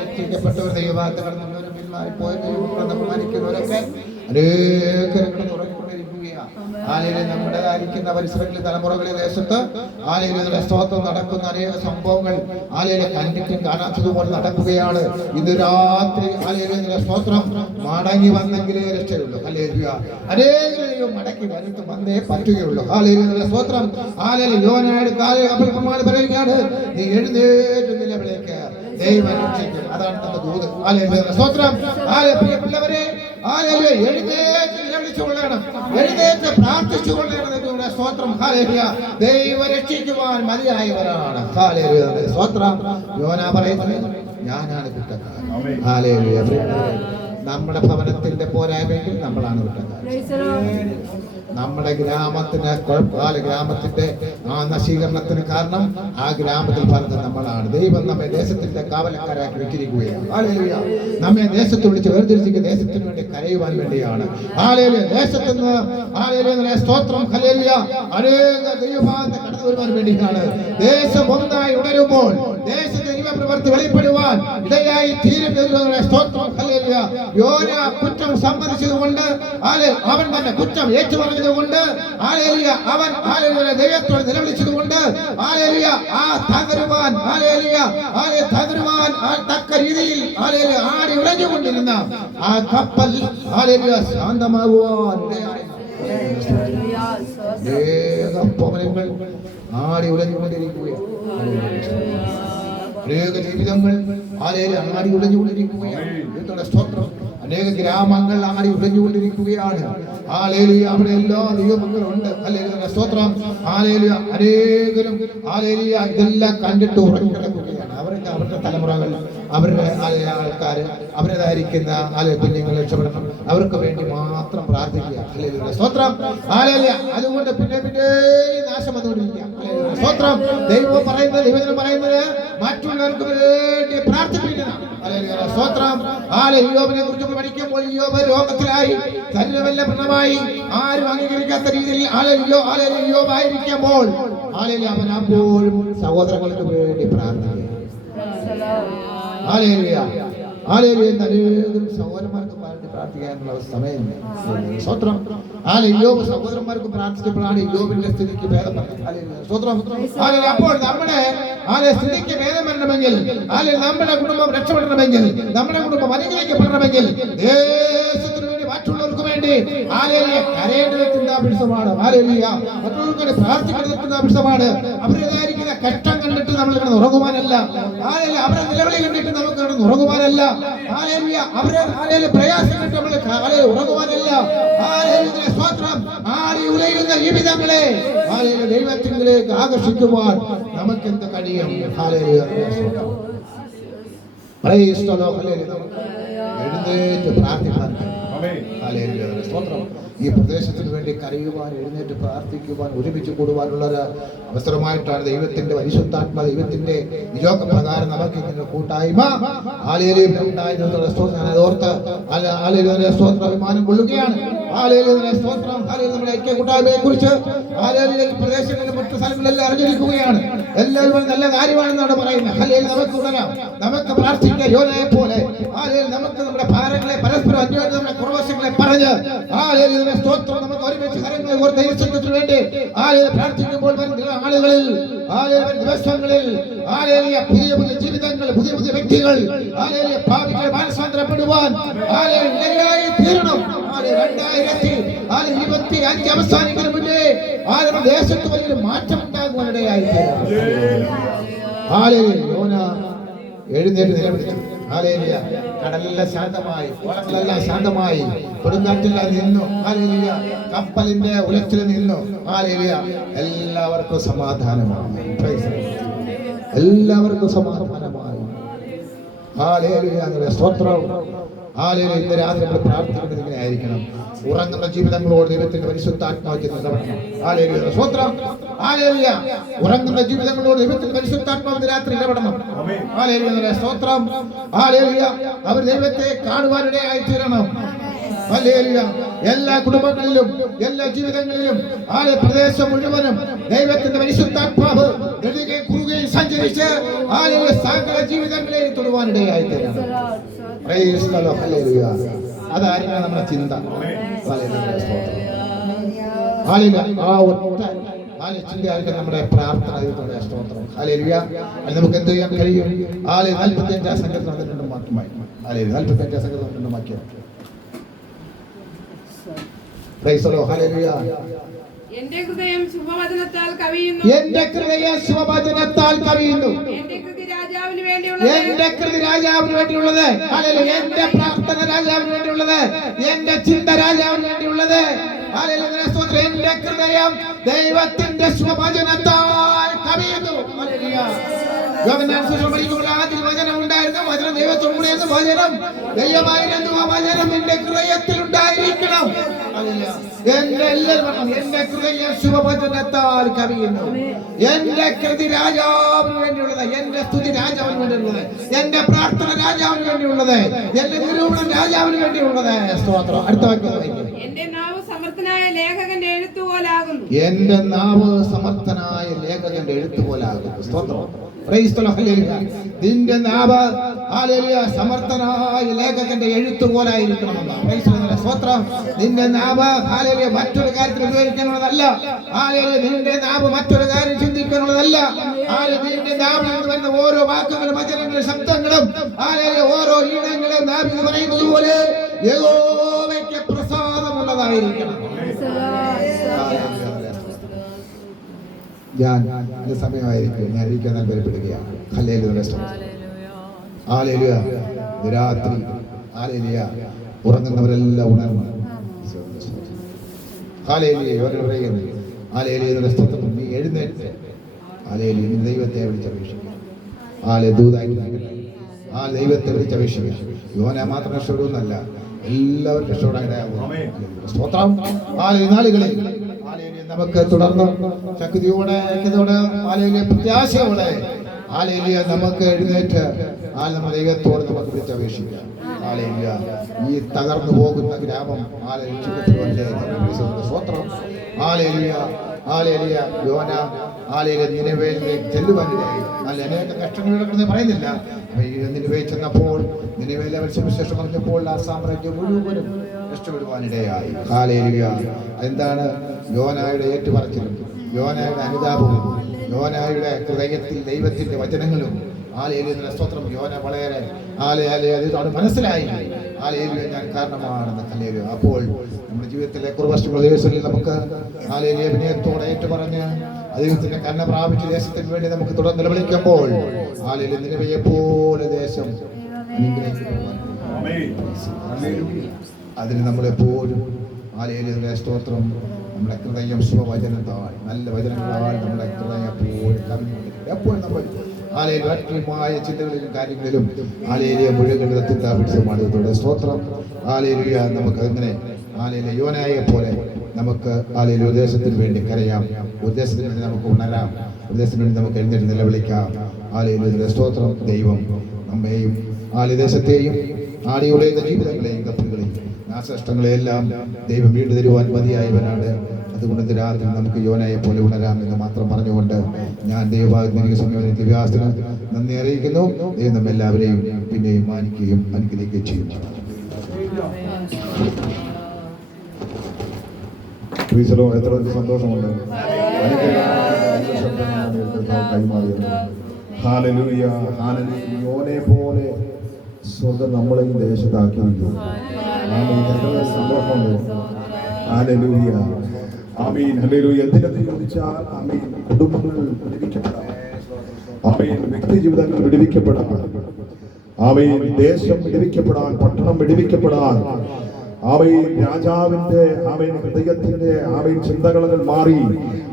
രക്ഷിക്കപ്പെട്ടവർ ദൈവഭാഗത്ത് കടന്നുള്ളവരും പിന്മാറിപ്പോയവരും മരിക്കുന്നവരൊക്കെ അനേകരും ഉറങ്ങിക്കൊണ്ടിരിക്കുകയാണ്. ആലയിൽ നമ്മുടേതായിരിക്കുന്ന പരിസരങ്ങളിൽ തലമുറകളിൽ ദേശത്ത് ആലയിലെ സ്തോത്രം നടക്കുന്ന അനേക സംഭവങ്ങൾ ആലയിലെ കണ്ടിട്ടും കാണാത്തതുപോലെ നടക്കുകയാണ്. ഇന്ന് രാത്രി ആലയിലെ സ്തോത്രം മടങ്ങി വന്നെങ്കിലേ രക്ഷയുള്ളൂ. ഹല്ലേലൂയ. അനേകം മടക്കി വന്നേ പറ്റുകയുള്ളൂ. ആലയിലെ സ്തോത്രം. ആലയിൽ യോനയുടെ കാലഘട്ടമാണ് പറയുകയാണ്, നീ എഴുന്നേറ്റ് നിലവിലേക്ക് ദൈവം രക്ഷിക്കും. അതാണ് തന്റെ ദൂത്. ആലയിലെ സ്തോത്രം. പ്രിയപ്പെട്ടവരെ, ആലയിലെ എഴുന്നേറ്റ് നിലവിളിച്ചുകൊള്ളണം, എഴുന്നേറ്റ് പ്രാർത്ഥിച്ചുകൊള്ളണം. സ്തോത്രം. ഹല്ലേലൂയ. ദൈവം രക്ഷിക്കുവാൻ മതിയായവരാണ്. ഹല്ലേലൂയ. സ്തോത്രം. യോന പറയുന്നത്, ഞാനാണ് കുറ്റക്കാരൻ. ഹല്ലേലൂയ. നമ്മുടെ ഭവനത്തിന്റെ പോരായ്മയെങ്കിൽ നമ്മളാണ് കുറ്റക്കാരൻ. നമ്മുടെ ഗ്രാമത്തിന് ഗ്രാമത്തിന്റെ ആ നശീകരണത്തിന് കാരണം ആ ഗ്രാമത്തിൽ പറഞ്ഞത് നമ്മളാണ്. ദൈവം നമ്മെ ദേശത്തിന്റെ കാവലക്കാരാക്കി വെച്ചിരിക്കുകയാണ്. ഹല്ലേലൂയ. നമ്മെ ദേശത്ത് വിളിച്ച് വേർതിരിച്ചിരിക്കുക ദേശത്തിന് വേണ്ടി കരയുവാൻ വേണ്ടിയാണ്. ഹല്ലേലൂയ. ദേശത്തുനിന്ന് ഹല്ലേലൂയ സ്തോത്രം. ഹല്ലേലൂയ. അനേക ദൈവഭാഗത്തെ കടന്നു വരുവാൻ വേണ്ടിയാണ്. ദേശം ഒന്നായി ഉണരുമ്പോൾ ദേശത്തെ പ്രവൃത്തി വെളിപ്പെടുവാൻ ഇടയായി തീരുന്ന സ്തോത്രം. ഹല്ലേലൂയ. യോന കുറ്റം സമ്മതിച്ചതുകൊണ്ട് അവൻ തന്നെ കുറ്റം ഏറ്റുപറഞ്ഞതുകൊണ്ട് ഹല്ലേലൂയ അവൻ ഹല്ലേലൂയ ദൈവത്തോട് നിലവിളിച്ചതുകൊണ്ട് ഹല്ലേലൂയ ആ തകരുവാൻ ഹല്ലേലൂയ തകരുവാൻ തക്ക രീതിയിൽ ഹല്ലേലൂയ ആടി ഉലഞ്ഞുകൊണ്ടിരുന്ന ആ കപ്പൽ ഹല്ലേലൂയ ശാന്തമാകുവാൻ ഇടയായി. ഭവനങ്ങൾ ആടി ഉലഞ്ഞുകൊണ്ടിരിക്കുകയാണ്. അനേക ജീവിതങ്ങൾ ആടി ഉലഞ്ഞുകൊണ്ടിരിക്കുകയാണ്. സ്തോത്രം. അനേക ഗ്രാമങ്ങൾ ആടി ഉലഞ്ഞുകൊണ്ടിരിക്കുകയാണ്. ഹല്ലേലൂയ. അവിടെ എല്ലാ ദൈവമക്കളുണ്ട്. ഹല്ലേലൂയ. സ്തോത്രം. ഹല്ലേലൂയ. അനേകരും ഹല്ലേലൂയ ഇതെല്ലാം കണ്ടിട്ട് ഉറങ്ങിക്കിടക്കുകയാണ്. അവരുടെ തലമുറകൾ, അവരുടെ ആൾക്കാർ, അവരുടേതായിരിക്കുന്ന കുഞ്ഞുങ്ങൾ രക്ഷപ്പെടണം. അവർക്ക് വേണ്ടി മാത്രം പ്രാർത്ഥിക്കുക. ഹല്ലേലൂയ. സ്തോത്രം. ഹല്ലേലൂയ. അതുകൊണ്ട് പിന്നെ നാശം വന്നുകൊണ്ടിരിക്കുക. സ്തോത്രം. ദൈവം പറയുന്നത്, ദൈവജനം പറയുന്നത് മറ്റുള്ളവർക്ക് വേണ്ടി പ്രാർത്ഥിപ്പിക്കണം. സ്തോത്രം. യോബിനെ കുറിച്ച് പഠിക്കുമ്പോൾ യോബ് രോഗത്തിലായി, ശരീരമെല്ലാം വ്രണമായി, ആരും അംഗീകരിക്കാത്ത രീതിയിൽ യോബായിരിക്കുമ്പോൾ അവൻ അപ്പോഴും സഹോദരങ്ങൾക്ക് വേണ്ടി പ്രാർത്ഥിക്കുക. സഹോദരന്മാർക്ക് പ്രാർത്ഥിക്കാനുള്ള സമയം. സ്വത്രം. യോബ് സഹോദരന്മാർക്ക് പ്രാർത്ഥിച്ചപ്പോഴാണ് യോബിന്റെ സ്ഥിതിക്ക് ഭേദം പറഞ്ഞത്. സ്വത്രം. അപ്പോൾ നമ്മുടെ സ്ഥിതിക്ക് ഭേദം വരണമെങ്കിൽ, നമ്മുടെ കുടുംബം രക്ഷപ്പെടണമെങ്കിൽ, നമ്മുടെ കുടുംബം അനുഗ്രഹിക്കപ്പെടണമെങ്കിൽ, ദേശത്തിന് വേണ്ടി മറ്റുള്ളവർക്ക് വേണ്ടി കരയേണ്ടതെത്തുന്ന ആവശ്യമാണ്. മറ്റുള്ളവർക്ക് വേണ്ടി പ്രാർത്ഥിക്കേണ്ടതെത്തുന്ന ആവശ്യമാണ്. അവരുടേതായിരിക്കുന്ന കഷ്ടം കണ്ടിട്ട് നമ്മൾ കിടന്ന് ഉറങ്ങുവാനല്ല. അവരെ നിലവിളി കണ്ടിട്ട് നമുക്ക് കിടന്ന് ഉറങ്ങുവാനല്ല. അവരെ പ്രയാസം കണ്ടിട്ട് നമ്മൾ ഉറങ്ങുവാനല്ല. സ്തോത്രം. ഉലയുന്ന ജീവിതങ്ങളെ ദൈവത്തിലേക്ക് ആകർഷിക്കുവാൻ നമുക്ക് എന്ത് കഴിയും? എഴുന്നേറ്റ് പ്രാർത്ഥിക്കാൻ. സ്തോത്രം. ഈ പ്രദേശത്തിന് വേണ്ടി കരയുവാൻ, എഴുന്നേറ്റ് പ്രാർത്ഥിക്കുവാൻ, ഒരുമിച്ച് കൂടുവാനുള്ള ഒരു അവസരമായിട്ടാണ് ദൈവത്തിന്റെ പരിശുദ്ധാത്മ ദൈവത്തിന്റെ നിയോഗപ്രകാരം നമുക്ക് ഇങ്ങനെ കൂട്ടായ്മ ഉണ്ടായിരുന്നുള്ള ഓർത്ത് സ്തോത്ര അഭിമാനം കൊള്ളുകയാണ്. സ്തോത്രം. നമ്മുടെ ഐക്യ കൂട്ടായ്മയെ കുറിച്ച് പ്രദേശങ്ങളിലും മറ്റു സ്ഥലങ്ങളെല്ലാം അറിഞ്ഞിരിക്കുകയാണ്. എല്ലാവരും നല്ല കാര്യമാണെന്നാണ് പറയുന്നത്. നമുക്ക് ഉണരാം, നമുക്ക് പ്രാർത്ഥിക്കാം. യോനയെ പോലെ നമുക്ക് നമ്മുടെ ഭാരങ്ങളെ പരസ്പരം അന്വേഷിച്ച് നമ്മുടെ കുറവശങ്ങളെ പറഞ്ഞ് സ്തോത്രം നമുക്ക് ഒരുമിച്ച് കരങ്ങളെ ഓർത്ത് യേശുവിന് വേണ്ടി പ്രാർത്ഥിക്കുമ്പോൾ ആളുകളിൽ ദിവസങ്ങളിൽ പുതിയ പുതിയ ജീവിതങ്ങൾ, പുതിയ പുതിയ വ്യക്തികൾ ഭാവികളെ മാനസാന്തരപ്പെടുവാൻ തീരണം. 2025 അവസാനിക്കുന്ന മുന്നേ ദേശത്ത് വലിയൊരു മാറ്റം ഉണ്ടാകുവാനിടയായി. യോന എഴുന്നേറ്റ് നിലവിളിച്ചു. കടലെല്ലാം ശാന്തമായി, ഓളങ്ങളെല്ലാം ശാന്തമായി, കൊടുങ്കാറ്റെല്ലാം നിന്നു. കപ്പലിന്റെ ഉലച്ചിൽ നിന്നു. എല്ലാവർക്കും സമാധാനമായി. എല്ലാവർക്കും സമാധാനമായി. സ്തോത്രം. ഇന്ന് രാത്രി നമ്മൾ പ്രാർത്ഥിക്കുന്നത് ഇങ്ങനെ ആയിരിക്കണം. ഉറങ്ങുന്ന ജീവിതങ്ങളോട് ദൈവത്തിന്റെ പരിശുദ്ധാത്മാവിന്റെ ഇടപെടണം. സ്തോത്രം. ഉറങ്ങുന്ന ജീവിതങ്ങളോട് ദൈവത്തിന്റെ പരിശുദ്ധാത്മാവിന്റെ രാത്രി ഇടപെടണം. സ്തോത്രം. അവർ ദൈവത്തെ കാണുവാനിടയായി തീരണം. എല്ലാ കുടുംബങ്ങളിലും, എല്ലാ ജീവിതങ്ങളിലും, പ്രദേശം മുഴുവനും ദൈവത്തിന്റെ പരിശുദ്ധാത്മാവ് കുറുകയും സഞ്ചരിച്ച് സകല ജീവിതങ്ങളെയും തൊടുവാനിടയായി തീരണം. അതായിരിക്കണം നമ്മുടെ ചിന്ത. ആ ഒറ്റ ചിന്തയായിരിക്കും നമ്മുടെ പ്രാർത്ഥന. സ്തോത്രം. ഹല്ലേലൂയ. നമുക്ക് എന്ത് ചെയ്യാൻ കഴിയും? 45 സംഘത്തിൽ 2 വാക്യമായി. 45 സംഘത്തിൽ 2 വാക്യം. Price the Lord. ഹല്ലേലൂയ. എന്റെ ഹൃദയം ശുഭവചനത്താൽ കവിയുന്നു. എന്റെ ഹൃദയം ശുഭവചനത്താൽ കവിയുന്നു. എന്റെ കൃതി രാജാവിന് വേണ്ടിയുള്ളത്. എന്റെ കൃതി രാജാവിന് വേണ്ടിയുള്ളത്. ഹല്ലേലൂയ. എന്റെ പ്രാർത്ഥന രാജാവിന് വേണ്ടിയുള്ളത്. എന്റെ ചിന്ത രാജാവിന് വേണ്ടിയുള്ളത്. ഹല്ലേലൂയ. സ്തോത്രം. എന്റെ ഹൃദയം ദൈവത്തിന്റെ ശുഭവചനത്താൽ കവിയുന്നു. ഹല്ലേലൂയ. ആദ്യം വചനം ഉണ്ടായിരുന്നു. വചനം ദൈവത്തോടുകൂടിയായിരുന്നു. വചനം ദൈവമായിരുന്നു. ആ വചനം എന്റെ ഹൃദയത്തിൽ ഉണ്ടായിരിക്കണം. എന്റെ എല്ലാവരും എന്റെ ഹൃദയം ശുഭവചനത്താൽ കവിയുന്നു. എന്റെ കൃതി രാജാവിന് വേണ്ടിയുള്ളത്. എന്റെ സ്തുതി രാജാവിന് വേണ്ടിയുള്ളത്. എന്റെ പ്രാർത്ഥന രാജാവിന് വേണ്ടിയുള്ളത്. എന്റെ നിരൂപണം രാജാവിന് വേണ്ടിയുള്ളത്. സ്തോത്രം. അടുത്ത വാക്യം. എന്റെ നാവ് സമർത്ഥനായ ലേഖകന്റെ എഴുത്തുപോലാകുന്നു. എന്റെ നാവ് സമർത്ഥനായ ലേഖകന്റെ എഴുത്തുപോലാകുന്നു. സ്തോത്രം. Praise the Lord. ഹല്ലേലൂയ. നിന്റെ നാവ് ഹല്ലേലൂയ സമർത്ഥനായ ലേഖകന്റെ എഴുത്തുപോലായിരിക്കണമെന്ന്. Praise the Lord. സ്തോത്രം. നിന്റെ നാവ് ഹല്ലേലൂയ മറ്റൊരു കാര്യത്തിൽ ഉപയോഗിക്കാനുള്ളതല്ല. ഹല്ലേലൂയ. നിന്റെ നാവ് മറ്റൊരു കാര്യം ചിന്തിക്കാനുള്ളതല്ല. ഹല്ലേലൂയ. നിന്റെ നാവിൽ നിന്ന് വരുന്ന ഓരോ വാക്കുകളും വചനങ്ങളും ശബ്ദങ്ങളും ഹല്ലേലൂയ ഓരോ ഈണങ്ങളും നാവിൽ പറയുന്നത് പോലെ യഹോവയ്ക്ക് പ്രസാദമുള്ളതായിരിക്കണം. ഞാൻ എന്റെ സമയമായിരിക്കും. ഞാൻ ഇരിക്കാൻ താല്പര്യപ്പെടുകയാണ്. ഹല്ലേലൂയ. ഹല്ലേലൂയ. രാത്രി ഹല്ലേലൂയ ഉറങ്ങുന്നവരെല്ലാം ഉണർന്നു. ഹല്ലേലൂയ. ഹല്ലേലൂയ. സ്തോത്രം. നീ എഴുന്നേറ്റ് ഹല്ലേലൂയ നീ ദൈവത്തെ വിളിച്ചപേക്ഷിക്കുക. ദൈവത്തെ വിളിച്ചപേക്ഷിക്കുക. യോന മാത്രം രക്ഷപ്പെടുന്നല്ല, എല്ലാവരും രക്ഷപ്പെടാനിടയാകും. സ്തോത്രം. നാളുകളിൽ നമുക്ക് തുടർന്ന് ശക്തിയോടെ പ്രത്യാശയോടെ നമുക്ക് എഴുന്നേറ്റ് നമ്മൾ ദൈവത്തോട് നമുക്ക് വിളിച്ചപേക്ഷിക്കാം. ഈ തകർന്നു പോകുന്ന ഗ്രാമം സ്തോത്രം. യോന നിനവേലിലേക്ക് ചെല്ലുവാനിടയായി. അനേക കഷ്ടങ്ങൾ പറയുന്നില്ല. നിനവേൽ ചെന്നപ്പോൾ നിനവേലെ സുവിശേഷം പറഞ്ഞപ്പോൾ ആ സാമ്രാജ്യം മുഴുവനും രക്ഷപ്പെടുവാനിടയായി. ഹല്ലേലൂയ. എന്താണ് യോനായുടെ ഏറ്റുപറച്ചിലും യോനായുടെ അനുതാപവും യോനായുടെ ഹൃദയത്തിൽ ദൈവത്തിന്റെ വചനങ്ങളും സ്തോത്രം. യോന വളരെ അത് മനസ്സിലായി. ഞാൻ കാരണമാണെന്ന്. ഹല്ലേലൂയ. അപ്പോൾ നമ്മുടെ ജീവിതത്തിലെ കുറവശങ്ങൾ ദിവസങ്ങളിൽ നമുക്ക് വിനയത്തോടെ ഏറ്റുപറഞ്ഞ് ദൈവത്തിന്റെ കരുണ പ്രാപിച്ച ദേശത്തിന് വേണ്ടി നമുക്ക് തുടർന്ന് നിലവിളിക്കുമ്പോൾ നിലവിയെ പോലെ ദേശം അതിന് നമ്മളെപ്പോഴും സ്തോത്രം നമ്മുടെ ഹൃദയം ശുഭവചനത്താൽ നല്ല വചനങ്ങളാൽ നമ്മുടെ ഹൃദയം എപ്പോഴും നമ്മൾ രാഷ്ട്രീയമായ ചിന്തകളിലും കാര്യങ്ങളിലും മുഴുവൻ സ്തോത്രം. നമുക്ക് അങ്ങനെ യോനായെ പോലെ നമുക്ക് ഉദ്ദേശത്തിന് വേണ്ടി കരയാം. ഉദ്ദേശത്തിന് വേണ്ടി നമുക്ക് ഉണരാം. ഉദ്ദേശത്തിന് വേണ്ടി നമുക്ക് എഴുന്നേറ്റ് നിലവിളിക്കാം. സ്തോത്രം. ദൈവം നമ്മെയും ദേശത്തെയും ആടിയുടെ ജീവിതങ്ങളെയും കപ്പുകളെയും നാശനഷ്ടങ്ങളെയെല്ലാം ദൈവം വീണ്ടു തരുവാൻ മതിയായവനാണ്. അതുകൊണ്ട് രാത്രി നമുക്ക് യോനയെ പോലെ ഉണരാം എന്ന് മാത്രം പറഞ്ഞുകൊണ്ട് ഞാൻ ദൈവഭാഗത്തിന് സമയം ദിവ്യാസത്തിന് നന്ദി അറിയിക്കുന്നു. ദൈവം നമ്മെല്ലാവരെയും പിന്നെയും മാനിക്കുകയും അനുഗ്രഹിക്കുകയും ചെയ്യും. എത്ര സന്തോഷമുണ്ട് കൈമാറിയത്. ഹല്ലേലൂയ. യോനെ പോലെ സ്വന്തം നമ്മളെയും ദേശത്താക്കിയിരിക്കും. സന്തോഷമുണ്ട്. ഹല്ലേലൂയ. ആമീൻ. ഹല്ലേലൂയ. എന്തിനെന്ന് ചോദിച്ചാൽ ആമീൻ കുടുംബങ്ങൾ വിടുവിക്കപ്പെടാം. ആമീൻ വ്യക്തി ജീവിതങ്ങൾ വിടുവിക്കപ്പെടാം. ആമീൻ ദേശം വിടുവിക്കപ്പെടാൻ, പട്ടണം വിടുവിക്കപ്പെടാൻ. ആമീൻ രാജാവിന്റെ ആമീൻ ഹൃദയത്തിന്റെ ആമീൻ ചിന്തകൾ മാറി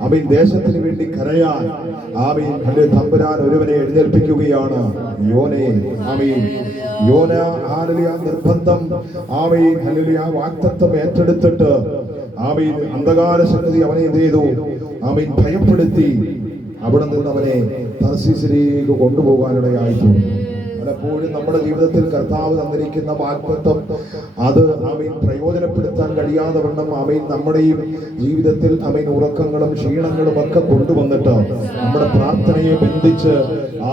ആമീൻ ദേശത്തിന് വേണ്ടി കരയാൻ ആമീൻ തമ്പുരാൻ ഒരുവനെ എഴുന്നേൽപ്പിക്കുകയാണ്. യോനെ. ആമീൻ. യോന ഹല്ലേലൂയ നിർബന്ധം ആമീൻ ഹല്ലേലൂയ വാഗ്ദത്തം ഏറ്റെടുത്തിട്ട് ആമീൻ അന്ധകാര ശക്തി അവനെ എന്ത് ചെയ്തു? ആമീൻ ഭയപ്പെടുത്തി അവിടെ നിന്ന് അവനെ തർശീസിലേക്ക് കൊണ്ടുപോകാനിടയായിട്ടുണ്ട്. പലപ്പോഴും നമ്മുടെ ജീവിതത്തിൽ കർത്താവ് തന്നിരിക്കുന്ന വാഗ്ദത്തം അത് ആമീൻ പ്രയോജനപ്പെടുത്താൻ കഴിയാതെ വണ്ണം ആമീൻ നമ്മുടെയും ജീവിതത്തിൽ ആമീൻ ഉറക്കങ്ങളും ക്ഷീണങ്ങളും ഒക്കെ കൊണ്ടുവന്നിട്ട് നമ്മുടെ പ്രാർത്ഥനയെ ബന്ധിച്ച്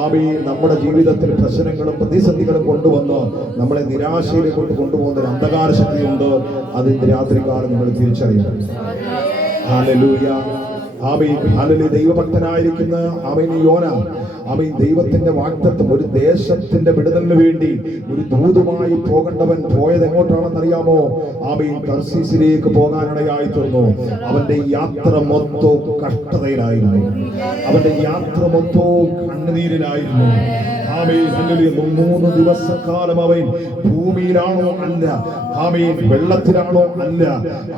ആമീൻ നമ്മുടെ ജീവിതത്തിൽ പ്രശ്നങ്ങളും പ്രതിസന്ധികളും കൊണ്ടുവന്ന് നമ്മളെ നിരാശയിലേക്ക് കൊണ്ടുപോകുന്ന ഒരു അന്ധകാര ശക്തിയുണ്ട്. അത് ഇന്ന് രാത്രികാലം നമ്മൾ തിരിച്ചറിയണം. ഹല്ലേലൂയ. ആമേൻ. ഹല്ലേലൂയ. ദൈവഭക്തനായിരിക്കുന്ന ആമേൻ യോന ആമേൻ ദൈവത്തിന്റെ വാഗ്ദത്തം ഒരു ദേശത്തിന്റെ വിടുതലിന് വേണ്ടി ഒരു ദൂതുമായി പോകേണ്ടവൻ പോയത് എങ്ങോട്ടാണെന്ന് അറിയാമോ? ആമേൻ തർശീസിലേക്ക് പോകാനിടയായി തീർന്നു. അവന്റെ യാത്ര മൊത്തവും കഷ്ടതയിലായിരുന്നു. അവന്റെ യാത്ര മൊത്തവും കണ്ണുനീരിലായിരുന്നു. ആമേൻ. ഹല്ലേലൂയ. 3 ദിവസക്കാലം അവൻ ഭൂമിയിലാണോ അല്ല, ആമേൻ വെള്ളത്തിലാണോ അല്ല,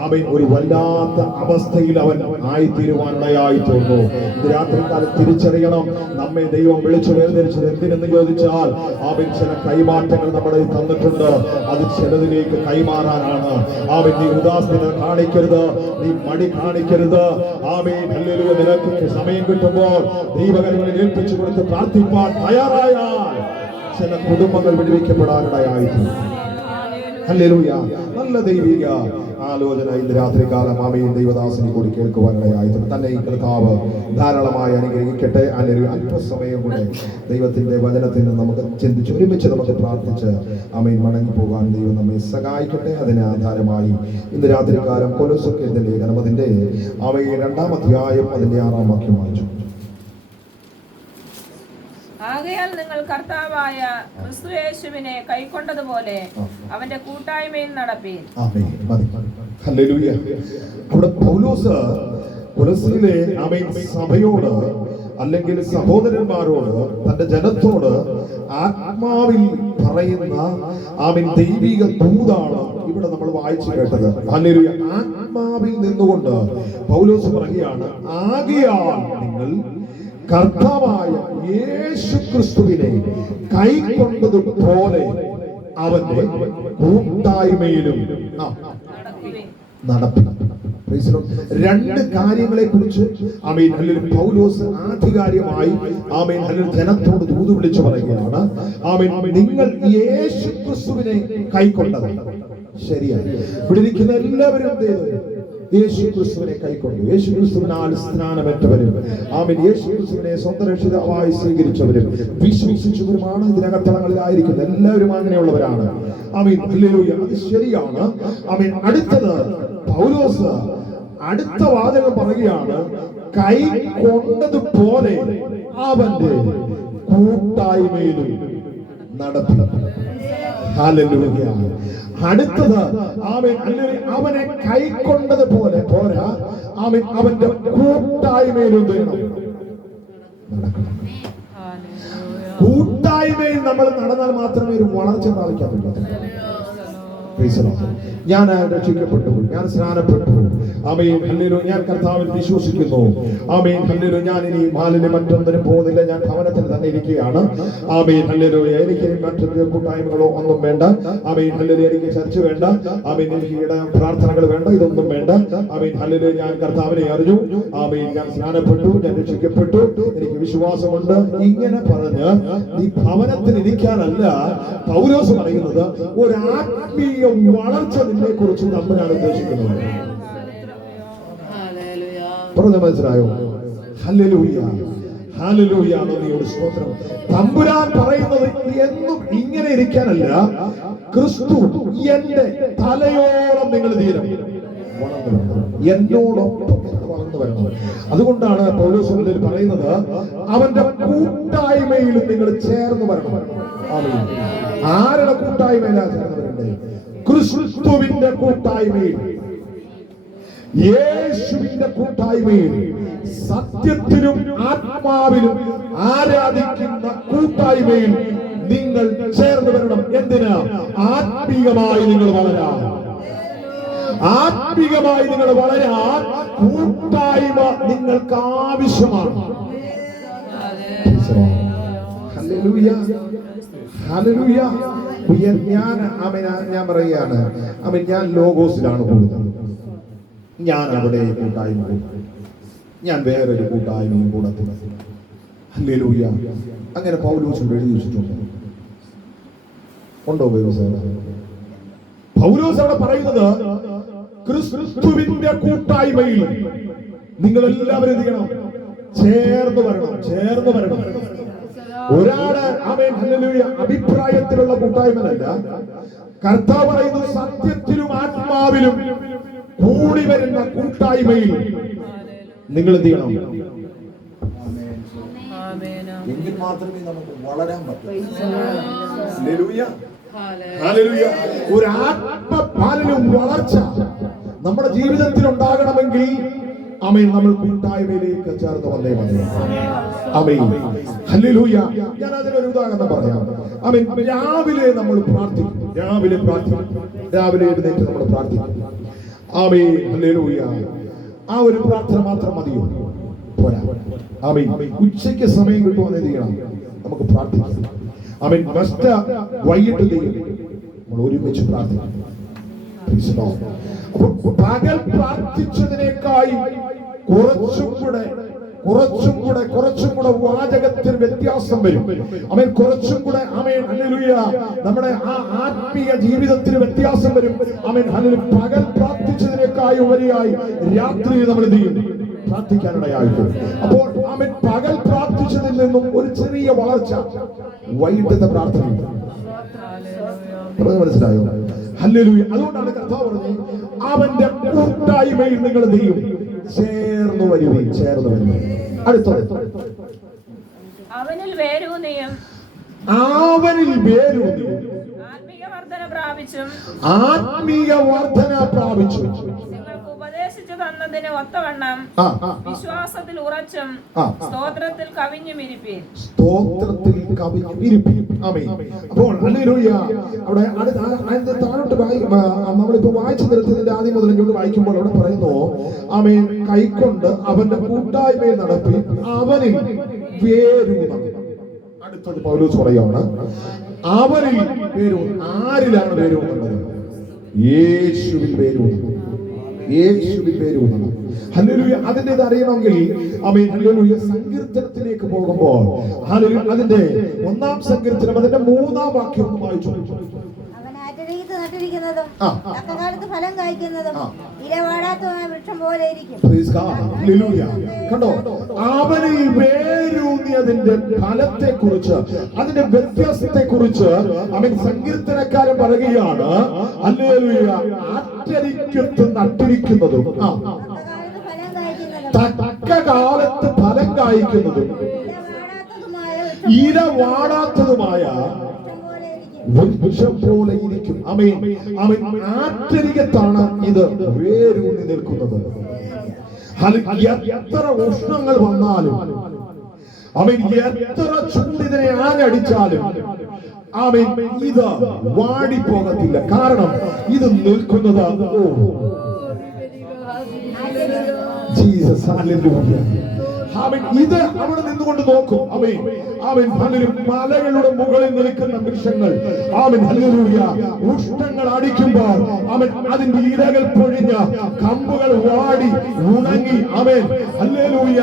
ആമേൻ ഒരു വല്ലാത്ത അവസ്ഥയിൽ അവൻ ആയിത്തീരുവാനിടയായി തീർന്നു. ഇത് രാത്രികാലം തിരിച്ചറിയണം. നമ്മെ ദൈവം വിളിച്ചു വേർതിരിച്ചത് എന്തിനെന്ന് ചോദിച്ചാൽ ആമേൻ ചില കൈമാറ്റങ്ങൾ നമ്മുടെ തന്നിട്ടുണ്ട്. അത് ചിലതിലേക്ക് കൈമാറാനാണ്. ആമേൻ നീ ഉദാസീനത കാണിക്കരുത്, നീ മടി കാണിക്കരുത്. ആമേൻ. ഹല്ലേലൂയ. നിനക്ക് സമയം കിട്ടുമ്പോൾ ദൈവകരങ്ങളിൽ ഏൽപ്പിച്ചു കൊടുത്ത് പ്രാർത്ഥിപ്പാൻ തയ്യാറായ ചില കുടുംബങ്ങൾ വിടുവിക്കപ്പെടാനിടയായിരുന്നു. ഹല്ലേലൂയ. നല്ല ദൈവിക ആലോചന ഇന്ന് രാത്രികാലം ആമേൻ ദൈവദാസനെ കൂടി കേൾക്കുവാനിടയായിരുന്നു. തന്നെ ഈ കർത്താവ് ധാരാളമായി അനുഗ്രഹിക്കട്ടെ. അല്ലെങ്കിൽ അല്പസമയം കൂടെ ദൈവത്തിന്റെ വചനത്തിൽ നിന്ന് നമുക്ക് ചിന്തിച്ച് ഒരുമിച്ച് നമുക്ക് പ്രാർത്ഥിച്ച് ആമേൻ മടങ്ങി പോകാൻ ദൈവം നമ്മെ സഹായിക്കട്ടെ. അതിന് ആധാരമായി ഇന്ന് രാത്രികാലം കൊലോസ്യരുടെ ലേഖനം അതിന്റെ ആമേൻ 2-ാം അധ്യായം അതിന്റെ 6-ാം വാക്യം വായിച്ചു. ആകയാൽ നിങ്ങൾ കർത്താവായ ക്രിസ്തുയേശുവിനെ കൈക്കൊണ്ടതുപോലെ അവന്റെ കൂട്ടായ്മയിൽ നടപ്പീൻ. ഹല്ലേലൂയ. അവിടെ പൗലോസ് കൊലോസ്യയിലെ ആമേൻ സഭയോട് അല്ലെങ്കിൽ സഹോദരന്മാരോട് തന്റെ ജനത്തോട് ആത്മാവിൽ പറയുന്ന ആമേൻ ദൈവിക ദൂതാണ് ഇവിടെ നമ്മൾ വായിച്ചു കേട്ടത്. ഹല്ലേലൂയ. ആത്മാവിൽ നിന്നുകൊണ്ട് പൗലോസ് പറയുകയാണ്, ആകയാൽ നിങ്ങൾ കർത്താവായ യേശു ക്രിസ്തുവിനെ കൈക്കൊണ്ടതുപോലെ അവന്റെ കൂട്ടായ്മയിലും നടപ്പിക്കണം. 2 കാര്യങ്ങളെ കുറിച്ച് ആമേൻ ഹല്ലേലൂയ പൗലോസ് ആധികാരികമായി ആമേൻ ഹല്ലേലൂയ ജനത്തോട് ദൂത് വിളിച്ചു പറയുകയാണ്. ആമേൻ നിങ്ങൾ യേശു ക്രിസ്തുവിനെ കൈക്കൊണ്ടത് ശരിയാണ്. ഇവിടെ ഇരിക്കുന്ന എല്ലാവരും യേശു ക്രിസ്തുവിനെ കൈക്കൊണ്ടു. യേശു ക്രിസ്തുവിനാൽ സ്നാനമേറ്റവരും ആമേൻ യേശു ക്രിസ്തുവിനെ സ്വന്തം രക്ഷിതാവായി സ്വീകരിച്ചവരും വിശ്വസിച്ചവരുമാണ് ഇതിനകത്തളങ്ങളിലായിരിക്കുന്നത്. എല്ലാവരും അങ്ങനെയുള്ളവരാണ്. Amen hallelujah. അത് ശരിയാണ്. ആമേൻ. അടുത്തത് പൗലോസ് അടുത്ത വാചകം പറയുകയാണ്, കൈ കൊണ്ടതുപോലെ അവന്റെ കൂട്ടായ്മയിലും നടപ്പിലും. ഹല്ലേലൂയ. അടുത്തത് ആമേൻ അവനെ കൈക്കൊണ്ടത് പോലെ പോരാ, ആമേൻ അവന്റെ കൂട്ടായ്മയിലും നടക്കണം. കൂട്ടായ്മയിൽ നമ്മൾ നടന്നാൽ മാത്രമേ ഒരു വളർച്ച പ്രാപിക്കാൻ പറ്റൂ. ഞാൻ രക്ഷിക്കപ്പെട്ടു, ഞാൻ സ്നാനപ്പെട്ടു, ആമേൻ ഹല്ലേലൂയ, ഞാൻ കർത്താവിൽ വിശ്വസിക്കുന്നു, ആമേൻ ഹല്ലേലൂയ, ഞാൻ ഇനി മാലിന് മറ്റൊന്നിനും പോകുന്നില്ല, ഞാൻ ഭവനത്തിൽ തന്നെ ഇരിക്കുകയാണ്, ആമേൻ ഹല്ലേലൂയ, എനിക്ക് മറ്റൊരു കൂട്ടായ്മകളോ ഒന്നും വേണ്ട, ആമേൻ ഹല്ലേലൂയ, എനിക്ക് ചർച്ച വേണ്ട, ആമേൻ എനിക്ക് പ്രാർത്ഥനകൾ വേണ്ട, ഇതൊന്നും വേണ്ട, ആമേൻ ഹല്ലേലൂയ, ഞാൻ കർത്താവിനെ അറിഞ്ഞു, ആമേൻ ഞാൻ സ്നാനപ്പെട്ടു, ഞാൻ രക്ഷിക്കപ്പെട്ടു, എനിക്ക് വിശ്വാസമുണ്ട്. ഇങ്ങനെ പറഞ്ഞ് ഈ ഭവനത്തിൽ ഇരിക്കാനല്ല പൗലോസ് പറയുന്നത്, ഒരു ആത്മീയ വളർച്ച നിന്നെ കുറിച്ച് ഞാൻ ഉദ്ദേശിക്കുന്നത്. പറഞ്ഞു മനസ്സിലായോ? ഹല്ലേലൂയ, ഹല്ലേലൂയ, നന്ദിയോട് സ്തോത്രം. തമ്പുരാൻ പറയുന്നത് എന്നും ഇങ്ങനെ ഇരിക്കാനല്ല, ക്രിസ്തു എന്റെ തലയോളം നിങ്ങൾ തീരം എന്നോടൊപ്പം വളർന്നു വരണം. അതുകൊണ്ടാണ് പൗലോസ് പറയുന്നത്, അവന്റെ കൂട്ടായ്മയിലും നിങ്ങൾ ചേർന്ന് വരണം. ആരുടെ കൂട്ടായ്മയിലാണ് ചേർന്ന് വരണ്ടേ? ക്രിസ്തുവിന്റെ കൂട്ടായ്മയിൽ, യേശുവിന്റെ കൂട്ടായ്മയിൽ, സത്യത്തിലും ആത്മാവിലും ആരാധിക്കുന്ന കൂട്ടായ്മയിൽ നിങ്ങൾ ചേർന്ന് വരണം. എന്തിനാ? ആത്മീയമായി നിങ്ങൾ വളരാൻ. ആത്മീയമായി നിങ്ങൾ വളരാൻ കൂട്ടായ്മ നിങ്ങൾക്ക് ആവശ്യമാണ്. Hallelujah, hallelujah. ഞാൻ പറയുകയാണ്, ഞാൻ ലോഗോസിലാണ് പോകുന്നത്, ഞാൻ അവിടെ കൂട്ടായ്മ, ഞാൻ വേറൊരു കൂട്ടായ്മയും കൂടത്തില്ല. ഹല്ലേലൂയ. അങ്ങനെ പൗലോസ് എഴുതി വെച്ചിട്ടുണ്ട്. ഉണ്ടോ പൗലോസ് അവിടെ പറയുന്നത്, ക്രിസ്തുവിന്റെ കൂട്ടായ്മയിൽ നിങ്ങൾ എല്ലാവരും എന്ത് ചെയ്യണം? ചേർന്ന് വരണം, ചേർന്ന് വരണം. ഒരാള് ആമേൻ ഹല്ലേലൂയ അഭിപ്രായത്തിലുള്ള കൂട്ടായ്മയല്ല. കർത്താവ് പറയുന്നു, സത്യത്തിലും ആത്മാവിലും കൂടി വരുന്ന കൂട്ടായ്മയിൽ നിങ്ങൾ എന്ത് ചെയ്യണം? എങ്കിൽ മാത്രമേ നമുക്ക് വളരാൻ പറ്റൂ. Hallelujah, hallelujah. ഒരു ആത്മപാലനും വളർച്ച നമ്മുടെ ജീവിതത്തിൽ ഉണ്ടാകണമെങ്കിൽ ആമേൻ നമ്മൾ കൂട്ടായ്മയിലേക്ക് ചേർന്ന് വന്നേ മതി. ആമേൻ, ഹല്ലേലൂയ. ഞാൻ അതിനൊരു ഉദാഹരണം പറയാം. ആമേൻ, രാവിലെ നമ്മൾ പ്രാർത്ഥിക്കും. രാവിലെ എഴുന്നേറ്റ് നമ്മൾ പ്രാർത്ഥിക്കും. ആമേൻ, ഹല്ലേലൂയ. ആ ഒരു പ്രാർത്ഥന മാത്രം മതിയോ? പോരാ. ആമേൻ, ഉച്ചയ്ക്ക് സമയം കിട്ടുവാൻ എന്ത് ചെയ്യണം? നമുക്ക് പ്രാർത്ഥിക്കാം. ആമേൻ, വൈകിട്ട് നമ്മൾ ഒരുമിച്ച് പ്രാർത്ഥിക്കണം. അപ്പോൾ പകൽ പ്രാർത്ഥിച്ചതിനേക്കായി കുറച്ചും കൂടെ വാചകത്തിൽ വ്യത്യാസം വരും. ആമേൻ, കുറച്ചും കൂടെ ആമേൻ, ഹല്ലേലൂയ, നമ്മുടെ ആ ആത്മീയ ജീവിതത്തിന് വ്യത്യാസം വരും. ആമേൻ, ഹല്ലേലൂയ. പകൽ പ്രാർത്ഥിച്ചതിനേക്കായി ഉപരിയായി രാത്രി നമ്മൾ എന്ത് ചെയ്യും? പ്രാർത്ഥിക്കാനിടയായിട്ട്. അപ്പോൾ ആമേൻ, പകൽ പ്രാർത്ഥിച്ചതിൽ നിന്നും ഒരു ചെറിയ വളർച്ച വൈകിട്ടത്തെ പ്രാർത്ഥന. മനസ്സിലായോ? ഹല്ലേലൂയ. അതുകൊണ്ടാണ് കർത്താവ് പറഞ്ഞത്, അവന്റെ കൂട്ടായ്മയിൽ നിങ്ങൾ എന്ത് ചെയ്യും? ചേർന്ന് വരുവീൻ. അടുത്തത്, അവനിൽ വേരൂന്നിയും ആത്മീയ വർധന പ്രാപിച്ചും നിങ്ങൾക്ക് ഉപദേശിച്ചു തന്നതിന് ഒത്തവണ്ണം വിശ്വാസത്തിൽ ഉറച്ചും സ്തോത്രത്തിൽ കവിഞ്ഞും ഇരിപ്പീൻ. ആമേൻ. അപ്പോൾ ഹല്ലേലൂയ. അവിടെ താഴോട്ട് നമ്മളിപ്പോ വായിച്ചു നിർത്തുന്നതിന്റെ ആദ്യം മുതൽ ഇങ്ങോട്ട് വായിക്കുമ്പോൾ അവിടെ പറയുന്നു, ആമേൻ, കൈക്കൊണ്ട് അവന്റെ കൂട്ടായ്മയിൽ നടപ്പി അവനിൽ വേരൂന്നണം. അടുത്തത് പൗലോസ് പറയാണ്, അവനിൽ വേരൂന്നണം. ആരിലാണ് വേരൂന്നുള്ളത്? യേശുവിൽ വേരൂന്നണം. ഹല്ലേലൂയ. അതിന്റെ അറിയണമെങ്കിൽ ആമേൻ, ഹല്ലേലൂയ, സങ്കീർത്തനത്തിലേക്ക് പോകുമ്പോൾ ഹല്ലേലൂയ, അതിന്റെ 1-ാം സങ്കീർത്തനം അതിന്റെ 3-ാം വാക്യം ഒന്ന് വായിച്ചു. നട്ടിരിക്കുന്നതും തക്കകാലത്ത് ഫലം കായ്ക്കുന്നതും ഇലവാടാത്തതുമായ വൃക്ഷം പോലെ ഇരിക്കും. കണ്ടോ, അവനിൽ വേരൂന്നിയതിന്റെ ഫലത്തെ കുറിച്ച്, അതിന്റെ വ്യത്യാസത്തെ കുറിച്ച് അവൻ സങ്കീർത്തനക്കാരൻ പറയുകയാണ്. ഹല്ലേലൂയ. ആറ്റരിക്കത്ത് നട്ടിരിക്കുന്നതും തക്ക കാലത്ത് ഫലം കായ്ക്കുന്നതും ഇല വാടാത്തതുമായ വൃക്ഷം പോലെ ഇരിക്കും. ആമേൻ. ആറ്റരികത്താണ് ഇത് വേരൂന്നി നിൽക്കുന്നത്. എത്ര ഉഷ്ണങ്ങൾ വന്നാലും, ആമേൻ, എത്ര ചൂടിതിനെ ആഞ്ഞടിച്ചാലും, ആമേൻ, ഇത് വാടിപ്പോകത്തില്ല. കാരണം ഇത് നിൽക്കുന്നത് ജീസസ്. ഹല്ലേലൂയ. ആമേൻ. ഇത് അവിടെ നിന്നുകൊണ്ട് നോക്കും. ആമേൻ, ആമേൻ, ഹല്ലേലൂയ. മലകളുടെ മുകളിൽ നിൽക്കുന്ന വൃക്ഷങ്ങൾ, ആമേൻ, ഹല്ലേലൂയ, ഉഷ്ണങ്ങൾ അടിക്കുമ്പോൾ ആമേൻ, അതിന്റെ ഇലകൾ പൊഴിഞ്ഞ കമ്പുകൾ വാടി ഉണങ്ങി, ആമേൻ, ഹല്ലേലൂയ,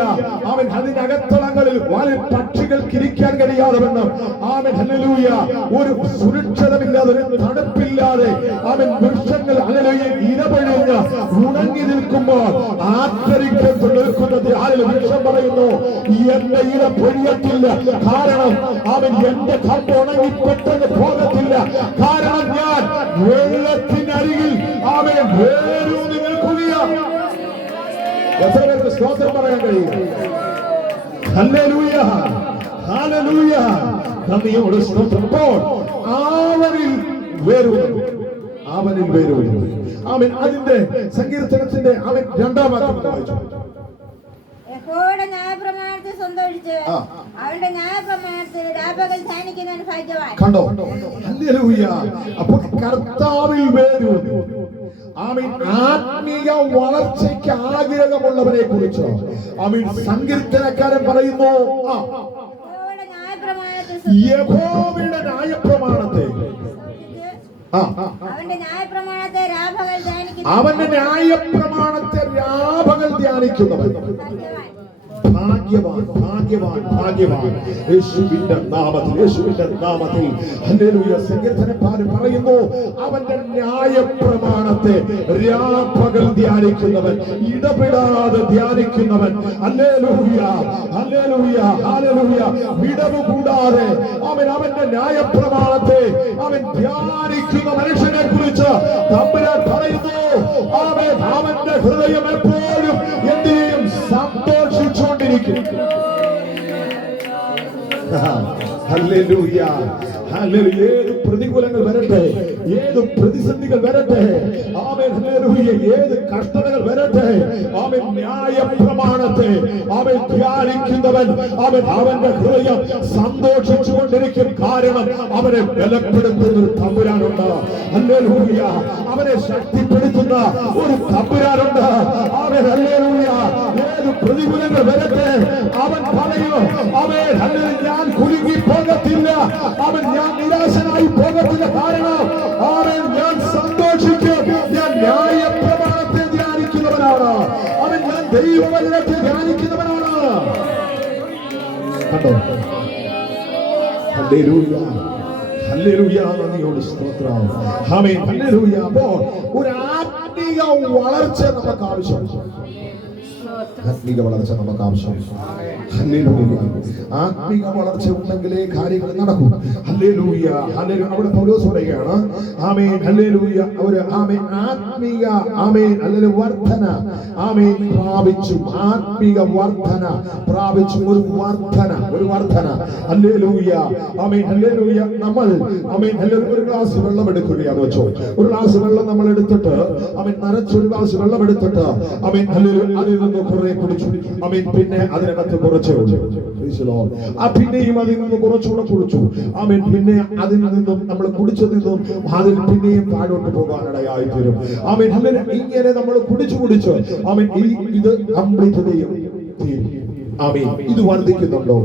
ആമേൻ, അതിന്റെ അകത്തളങ്ങളിൽ പക്ഷികൾക്ക് ഇരിക്കാൻ കഴിയാതെ വണ്ണം, ആമേൻ, ഹല്ലേലൂയ, ഒരു സുരക്ഷിതമില്ലാതെ, ഒരു തണുപ്പില്ലാതെ, ആമേൻ, വൃക്ഷങ്ങൾ ഹല്ലേലൂയ ഇല പൊഴിഞ്ഞ് ഉണങ്ങി നിൽക്കുമ്പോൾ ആറ്റരിക്കത്ത് നിൽക്കുന്നത് വൃക്ഷം പറയുന്നു, എന്റെ ഇല പൊഴിയത്തില്ല. കാരണം അവൻ എന്റെ കമ്പ് ഉണങ്ങി പെട്ടെന്ന് പോകത്തില്ല. കാരണം ഞാൻ വെള്ളത്തിനരികിൽ അവൻ വേരൂന്നി നിൽക്കുകയാണ്. എത്ര പേർക്ക് സ്തോത്രം പറയാൻ കഴിയും? Hallelujah, hallelujah. നന്ദിയോട് സ്തോത്രം. അവനിൽ വേരൂന്നി, അവനിൽ വേരൂന്നി. അവൻ അതിന്റെ സങ്കീർത്തനത്തിന്റെ അവൻ 2-ാം വാക്യം വായിച്ചു. യഹോവയുടെ ന്യായപ്രമാണത്തെ സന്തോഷിച്ച് അവന്റെ ന്യായപ്രമാണത്തിൽ രാപകൽ ധ്യാനിക്കുന്നവൻ ഭാഗ്യവാൻ. കണ്ടോ? ഹല്ലേലൂയ. അപ്പോൾ കർത്താവിൽ വേരൂന്നി, ആമേൻ, ആത്മീയ വളർച്ചയ്ക്ക് ആഗ്രഹമുള്ളവരെ കുറിച്ച് ആമേൻ സങ്കീർത്തനക്കാരൻ പറയുന്നു, യഹോവയുടെ ന്യായപ്രമാണത്തെ, അവന്റെ ന്യായപ്രമാണത്തെ രാപകൽ ധ്യാനിക്കുന്നവൻ ഭാഗ്യവാൻ, ഭാഗ്യവാൻ, ഭാഗ്യവാൻ. യേശുവിന്റെ നാമത്തിൽ ഹല്ലേലൂയ. സങ്കീർത്തനക്കാരൻ പറയുന്നു, അവന്റെ ന്യായപ്രമാണത്തെ രാപകൽ ധ്യാനിക്കുന്നവൻ, ഇടപെടാതെ ധ്യാനിക്കുന്നവൻ. Hallelujah, hallelujah, hallelujah. വിടവ് കൂടാതെ അവന്റെ ന്യായപ്രമാണത്തെ അവൻ ധ്യാനിക്കുന്ന മനുഷ്യനെ കുറിച്ച് തമ്പുരാൻ പറയുന്നു, അവൻ അവന്റെ ഹൃദയം എപ്പോഴും എന്തിനേയും സന്തോഷിച്ചുകൊണ്ടിരിക്കും. Hallelujah, hallelujah. ഏത് പ്രതികൂലങ്ങൾ വരട്ടെ, ഏത് പ്രതിസന്ധികൾ വരട്ടെ, ആമേൻ, ഹല്ലേലൂയ, ഏത് കഷ്ടതകൾ വരട്ടെ, ആമേൻ, ന്യായ പ്രമാണത്തെ ആമേൻ ധ്യാനിക്കുന്നവൻ അവന്റെ ഹൃദയം സന്തോഷിച്ചുകൊണ്ടിരിക്കും. കാരണം അവനെ ബലപ്പെടുത്തുന്ന ഒരു തമ്പുരാനുണ്ട്. ഹല്ലേലൂയ. അവനെ ശക്തിപ്പെടുത്തുന്ന ഒരു തമ്പുരാനുണ്ട്. ആമേൻ, ഹല്ലേലൂയ. ഏത് പ്രതികൂലങ്ങൾ വരട്ടെ, അവൻ പറയും, ആമേൻ, ഹല്ലേലൂയ, ഞാൻ കുലുങ്ങി പോകത്തില്ല, അവൻ ഞാൻ നിരാശനായി പോകത്തില്ല. കാരണം അവൻ ഞാൻ സന്തോഷിക്കും. ഞാൻ ന്യായ പ്രമാണത്തെ ധ്യാനിക്കുന്നവനാണ്. അവൻ ഞാൻ ദൈവവചനത്തെ ധ്യാനിക്കുന്നവനാണ്. കണ്ടോ? Hallelujah, hallelujah. നന്ദിയോട് സ്തോത്രം. Amen, hallelujah. അപ്പോൾ ഒരു ആത്മീയ വളർച്ച നമുക്ക് ആവശ്യമാണ്. ആത്മീക വളർച്ച നമുക്ക് ആവശ്യമാണ്. ഹല്ലേലൂയ. ആത്മീക വളർച്ച ഉണ്ടെങ്കിലേ കാര്യങ്ങൾ നടക്കും. Hallelujah, hallelujah. അവിടെ പൗലോസ് പറയുകയാണ്, ആമേൻ, ഹല്ലേലൂയ, ഒരു ആമേൻ ആത്മീക ആമേൻ ഹല്ലേലൂയ വർധന ആമേൻ പ്രാപിച്ചു. ആത്മീക വർധന പ്രാപിച്ചു. ഒരു വർധന. ഹല്ലേലൂയ, ആമേൻ, ഹല്ലേലൂയ. നമ്മൾ ആമേൻ, ഹല്ലേലൂയ, ഒരു ഗ്ലാസ് വെള്ളം എടുക്കുകയാണെന്ന് വെച്ചോ. ഒരു ഗ്ലാസ് വെള്ളം നമ്മൾ എടുത്തിട്ട് ആമേൻ നിറച്ചൊരു ഗ്ലാസ് വെള്ളം എടുത്തിട്ട് ആമേൻ, ഹല്ലേലൂയ, അതിൽ നിന്ന് കുറെ കുടിച്ചു. ആമേൻ, പിന്നെ അതിനകത്ത് കുറച്ചേ ഉള്ളൂ. പിന്നെയും അതിൽ നിന്ന് കുറച്ചുകൂടെ കുടിച്ചു. ആമേൻ, പിന്നെ അതിൽ നിന്നും നമ്മൾ കുടിച്ചതിൽ നിന്നും അതിൽ പിന്നെയും താഴോട്ട് പോകാനിടയായി തീരും. ആമേൻ, ഇങ്ങനെ നമ്മൾ കുടിച്ചു ആമേൻ ഇത് കംപ്ലീറ്റ് ചെയ്യും. ആമേൻ, ഇത് വർദ്ധിക്കുന്നുണ്ടോ?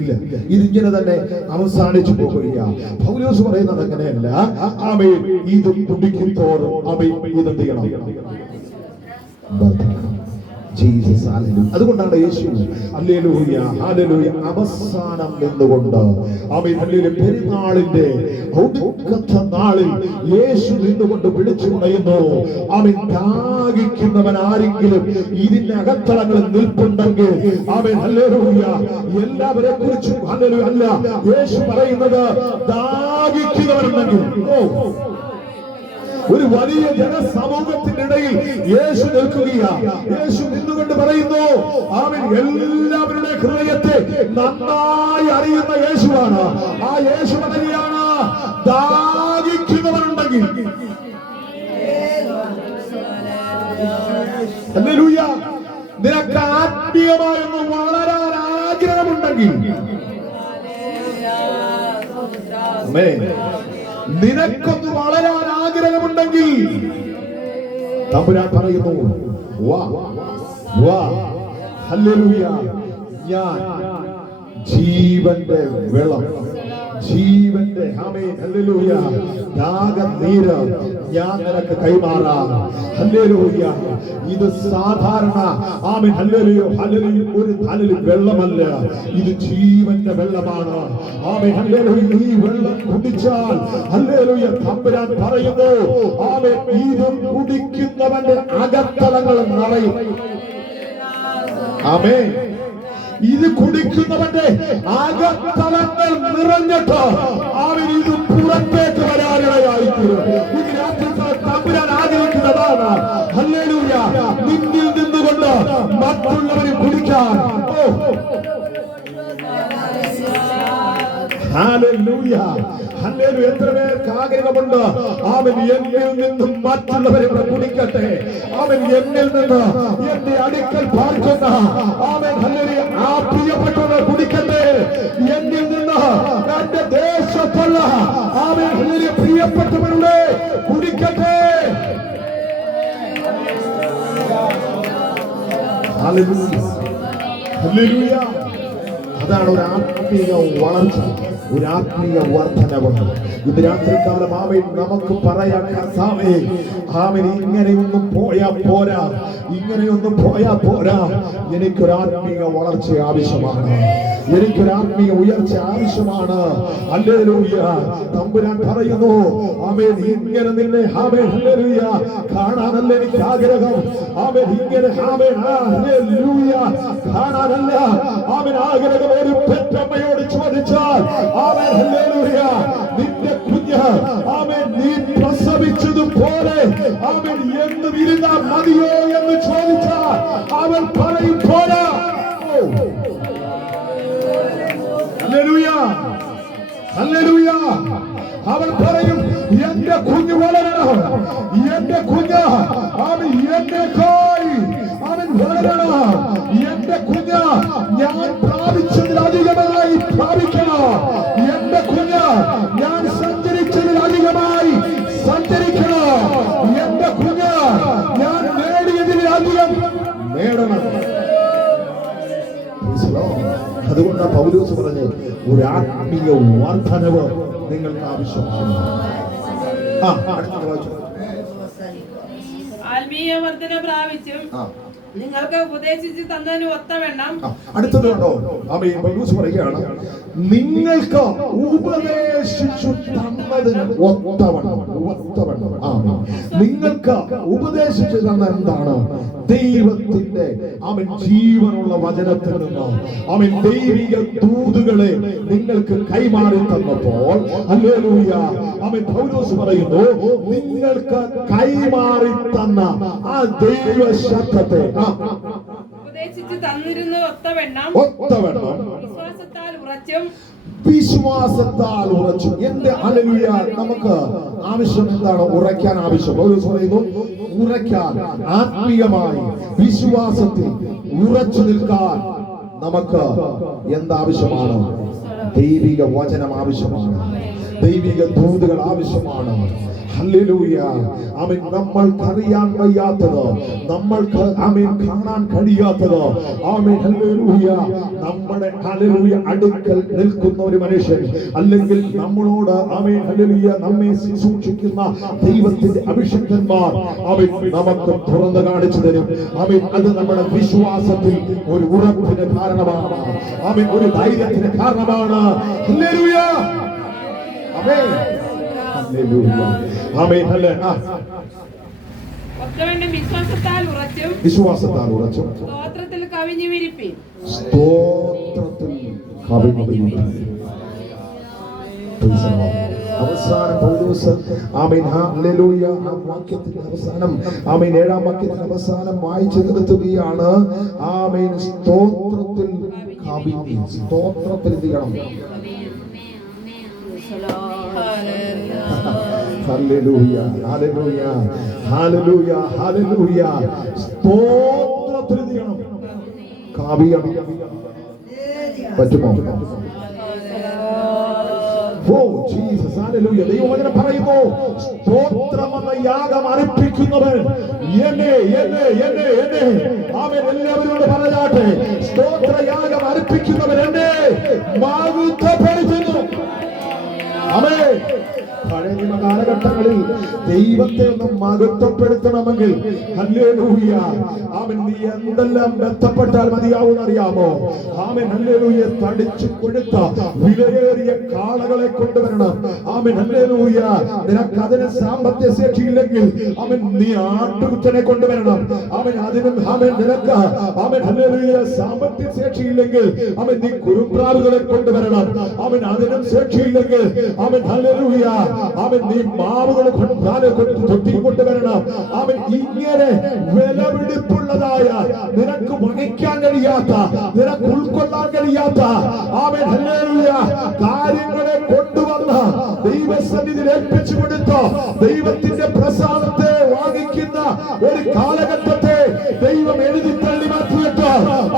ഇല്ല, ഇതിങ്ങനെ തന്നെ അവസാനിച്ചു പോകുകയാ. പൗലോസ് പറയുന്നത് അങ്ങനെയല്ല. ആമേൻ, ഇത് കുടിക്കുന്തോറും ആമേൻ ഇതെന്ത് ചെയ്യണം? Jesus, hallelujah. അതുകൊണ്ടാണ് യേശു ഹല്ലേലൂയ, ഹല്ലേലൂയ, അവസാനം നിന്നുകൊണ്ട് ആമേൻ, ഹല്ലേലൂയ, പെരുന്നാളിന്റെ ഒടുക്കത്തെ നാളിൽ യേശു നിന്നുകൊണ്ട് വിളിച്ചു പറയുന്നു, ആമേൻ, ദാഹിക്കുന്നവൻ ആരെങ്കിലും ഇതിന്റെ അകത്തളങ്ങളിൽ നിൽപ്പുണ്ടെങ്കിൽ ആമേൻ, ഹല്ലേലൂയ, എല്ലാവരെ കുറിച്ചും ഹല്ലേലൂയ അല്ല, യേശു പറയുന്നത് ദാഹിക്കുന്നവരുണ്ടെങ്കിൽ. ഒരു വലിയ ജനസമൂഹത്തിനിടയിൽ യേശു നിൽക്കുകയാണ്. യേശു നിന്നുകൊണ്ട് പറയുന്നു, ആമേൻ, എല്ലാവരുടെ ഹൃദയത്തെ നന്നായി അറിയുന്ന യേശുവാണ്. ആ യേശു പറയുകയാണ്, ദാഹിക്കുന്നവരുണ്ടെങ്കിൽ, ഹല്ലേലൂയ, നിനക്ക് ആത്മീയമായൊന്ന് വളരാൻ ആഗ്രഹമുണ്ടെങ്കിൽ, ആമേൻ, നിനക്കൊന്ന് വളരാൻ ആഗ്രഹമുണ്ടെങ്കിൽ തമ്പുരാൻ പറയുന്നു, വാ വാ, ഹല്ലേലൂയ, ഞാൻ ജീവന്റെ വെള്ളം, ജീവന്റെ ആമേൻ, ഹല്ലേലൂയ, ദാഹനീര് ഞാൻ നിനക്ക് കൈമാറാം. ഹല്ലേലൂയ. ഇത് സാധാരണ ആമേൻ, ഹല്ലേലൂയ, ഹല്ലേലൂയ, ഒരു ധനൽ വെള്ളമല്ല, ഇത് ജീവന്റെ വെള്ളമാണ്. ആമേൻ, ഹല്ലേലൂയ. ഈ വെള്ളം കുടിച്ചാൽ ഹല്ലേലൂയ, തമ്പുരാൻ പറയുന്നു, ആമേൻ, ഇത് കുടിക്കുന്നവന്റെ അകത്തളങ്ങൾ നിറയും. ആമേൻ. ഇത് കുടിക്കുന്നവന്റെ അകത്തളങ്ങൾ നിറഞ്ഞിട്ട് അവൻ ഇത് പുറത്തേക്ക് വരാനിടയായിത്തീരും. ഇത് രാത്രി തമ്പുരാൻ ആഗ്രഹിക്കുന്നതാണ്. ഹല്ലേലൂയ, നിന്നിൽ നിന്നുകൊണ്ട് മറ്റുള്ളവരെ കുടിക്കാൻ. Hallelujah, hallelujah. എത്ര പേർക്ക് ആഗ്രഹമുണ്ട്, അവൻ എന്നിൽ നിന്നും മറ്റുള്ളവരെ കുടിക്കട്ടെ, അവൻ എന്നിൽ നിന്ന് എന്റെ അടുക്കൽ പാർക്കുന്ന അവൻ, ഹല്ലേലൂയ, ആ പ്രിയപ്പെട്ടവർ കുടിക്കട്ടെ, എന്നിൽ നിന്ന് എന്റെ ദേശത്തുള്ള അവൻ, ഹല്ലേലൂയ, പ്രിയപ്പെട്ടവരുടെ കുടിക്കട്ടെ. Hallelujah, hallelujah. അതാണ് ഒരു ആത്മീയ വളർച്ച, ഒരു ആത്മീയ വർധനവുണ്ട്. ഇത് രാത്രികാലം ആമേൻ നമുക്ക് പറയാൻ, കർത്താവേ, ആമേൻ, ഇങ്ങനെയൊന്നും പോയാ പോരാ, ഇങ്ങനെയൊന്നും പോയാ പോരാ, എനിക്കൊരു ആത്മീയ വളർച്ച ആവശ്യമാണ്, എനിക്കൊരു ആത്മീയ ഉയർച്ച ആവശ്യമാണ്. ഹല്ലേലൂയ. തമ്പുരാൻ പറയുന്നു, ആമേൻ, ഇങ്ങനെ നിന്നെ ആമേൻ, ഹല്ലേലൂയ, കാണാനല്ല എനിക്ക് ആഗ്രഹം. ആമേൻ, ഇങ്ങനെ ആമേൻ, ഹല്ലേലൂയ, കാണാനല്ല ആമേൻ ആഗ്രഹം. ഒരു പെറ്റമ്മയോട് ചോദിച്ചാൽ ആമേൻ, ഹല്ലേലൂയ, നിന്റെ കുഞ്ഞ് ആമേൻ നീ പ്രസവിച്ചതുപോലെ ആമേൻ എന്ന് വിരുന്ന അവൻ പറയും എന്റെ കുഞ്ഞ് വളരണം, എന്റെ കുഞ്ഞ് അവൻ എന്നെക്കായി അവൻ വളരണം, എന്റെ കുഞ്ഞ് ഞാൻ പ്രാപിച്ചതിലധികമായി പ്രാപിക്കണം, എന്റെ കുഞ്ഞ് ഞാൻ സഞ്ചരിച്ചതിലധികമായി സഞ്ചരിക്കണം, എന്റെ കുഞ്ഞ് ഞാൻ നേടിയതിലധികം നേടണം. അതുകൊണ്ടാണ് പൗലോസ് പറഞ്ഞ് ഒരു ആത്മീയ വർധനവ് നിങ്ങൾക്ക് ആവശ്യമാണ്. ആത്മീയ വർധന പ്രാപിച്ചും നിങ്ങൾക്ക് ഉപദേശിച്ചു തന്നതിന് ഒത്തവണ്ണം. അടുത്തത് കണ്ടോ, പൗലോസ് പറയുകയാണ് നിങ്ങൾക്ക് ഉപദേശിച്ചു തന്നതിന് ഒത്തവണ്ണം. നിങ്ങൾക്ക് ഉപദേശിച്ചു തന്ന എന്താണ്? ദൈവത്തിന്റെ ജീവനുള്ള വചനത്തിൽ നിന്ന് ദൈവിക ദൂതുകളെ നിങ്ങൾക്ക് കൈമാറി തന്നപ്പോൾ ഹല്ലേലൂയ പൗലോസ് പറയുന്നു നിങ്ങൾക്ക് കൈമാറി തന്ന ആ ദൈവ ശബ്ദത്തെ ഉപദേശിച്ചു തന്നിരുന്നു ഒത്തവണ്ണം വിശ്വാസത്താൽ ഉറച്ചു. എന്റെ ഹല്ലേലൂയ നമുക്ക് ആവശ്യം എന്താണ്? ഉറയ്ക്കാൻ ആവശ്യം. പൗലോസ് പറയുന്നു ഉറയ്ക്കാൻ, ആത്മീയമായി വിശ്വാസത്തിൽ ഉറച്ചു നിൽക്കാൻ നമുക്ക് എന്താവശ്യമാണ്? ദൈവിക വചനം ആവശ്യമാണ്, ദൈവിക ദൂതുകൾ ആവശ്യമാണ്. ഹല്ലേലൂയ ആമേൻ. നമ്മൾക്കറിയാൻ വയ്യാത്തത്, നമ്മൾക്ക് ആമേൻ കാണാൻ കഴിയാത്തത്, ആമേൻ ഹല്ലേലൂയ നമ്മുടെ ഹല്ലേലൂയ അടുക്കൽ നിൽക്കുന്ന ഒരു മനുഷ്യൻ അല്ലെങ്കിൽ നമ്മളോട് ആമേൻ ഹല്ലേലൂയ നമ്മെ ശുശ്രൂഷിക്കുന്ന ദൈവത്തിന്റെ അഭിഷിക്തന്മാർ ആമേൻ നമുക്ക് തുറന്നു കാണിച്ചു തരും. ആമേൻ അത് നമ്മുടെ വിശ്വാസത്തിൽ ഒരു ഉറപ്പിന് കാരണമാണ്, ആമേൻ ഒരു ധൈര്യത്തിന് കാരണമാണ്. ഹല്ലേലൂയ ആമേൻ വിശ്വാസത്താൽ ഉറച്ചും സ്തോത്രത്തിൽ കവിഞ്ഞു വിരിപ്പിൻ. അവസാനം പൗലോസ് ആമേൻ ഹല്ലേലൂയ ആ വാക്യത്തിന്റെ അവസാനം ആമേൻ 7-ാം വാക്യത്തിന്റെ അവസാനം വായിച്ചു നിർത്തുകയാണ്. ആമേൻ സ്തോത്രത്തിൽ കവിഞ്ഞു. സ്തോത്രത്തിൽ ചെയ്യണം. Hallelujah hallelujah hallelujah hallelujah. സ്തോത്രത്തിൽ ചെയ്യണം. കാവ്യം പറ്റുമോ? Oh Jesus hallelujah. ദൈവവചനം പറയുന്നു സ്തോത്രമെന്ന യാഗം അർപ്പിക്കുന്നവൻ എന്നെ എന്നെ എന്നെ എന്നെ ആമേൻ എല്ലാവരോട് പറയാട്ടെ, സ്തോത്രയാഗം അർപ്പിക്കുന്നവൻ എന്നെ മഹത്വപ്പെടുത്തുന്നു. ആമേൻ. പഴയ നിയമ കാലഘട്ടങ്ങളിൽ ദൈവത്തെ ഒന്ന് മഹത്വപ്പെടുത്തണമെങ്കിൽ ഹല്ലേലൂയ ആമേൻ നീ എന്തെല്ലാം ബന്ധപ്പെട്ടാൽ മതിയാവും അറിയാമോ? ആമേൻ ഹല്ലേലൂയ തടിച്ചു കൊഴുത്ത വിലയേറിയ കാളകളെ കൊണ്ടുവരണം. ആമേൻ ഹല്ലേലൂയ നിനക്ക് അതിന് സാമ്പത്തിക ശേഷിയില്ലെങ്കിൽ ആമേൻ നീ ആട്ടുകുറ്റനെ കൊണ്ടുവരണം. ആമേൻ അതിനും ആമേൻ നിനക്ക് ആമേൻ ഹല്ലേലൂയ സാമ്പത്തിക ശേഷിയില്ലെങ്കിൽ ആമേൻ നീ കുറുപ്രാവുകളെ കൊണ്ടുവരണം. ആമേൻ അതിനും ശേഷിയില്ലെങ്കിൽ ആമേൻ ഹല്ലേലൂയ ആമേൻ നീ മാവുകൾ കൊണ്ടുവരണം. ആമേൻ ഇങ്ങനെ വിലപിടിപ്പുള്ളതായ നിനക്ക് വഹിക്കാൻ കഴിയാത്ത, നിനക്ക് ഉൾക്കൊള്ളാൻ കഴിയാത്ത ആമേൻ ഹല്ലേലൂയ കാര്യങ്ങളെ കൊണ്ടുവന്ന് ദൈവസന്നിധിയിൽ ഏൽപ്പിച്ചു കൊടുത്ത ദൈവത്തിന്റെ പ്രസാദത്തെ വാങ്ങിക്കുന്ന ഒരു കാലഘട്ടത്തെ ദൈവം എഴുതി തള്ളി മാറ്റിയിട്ട്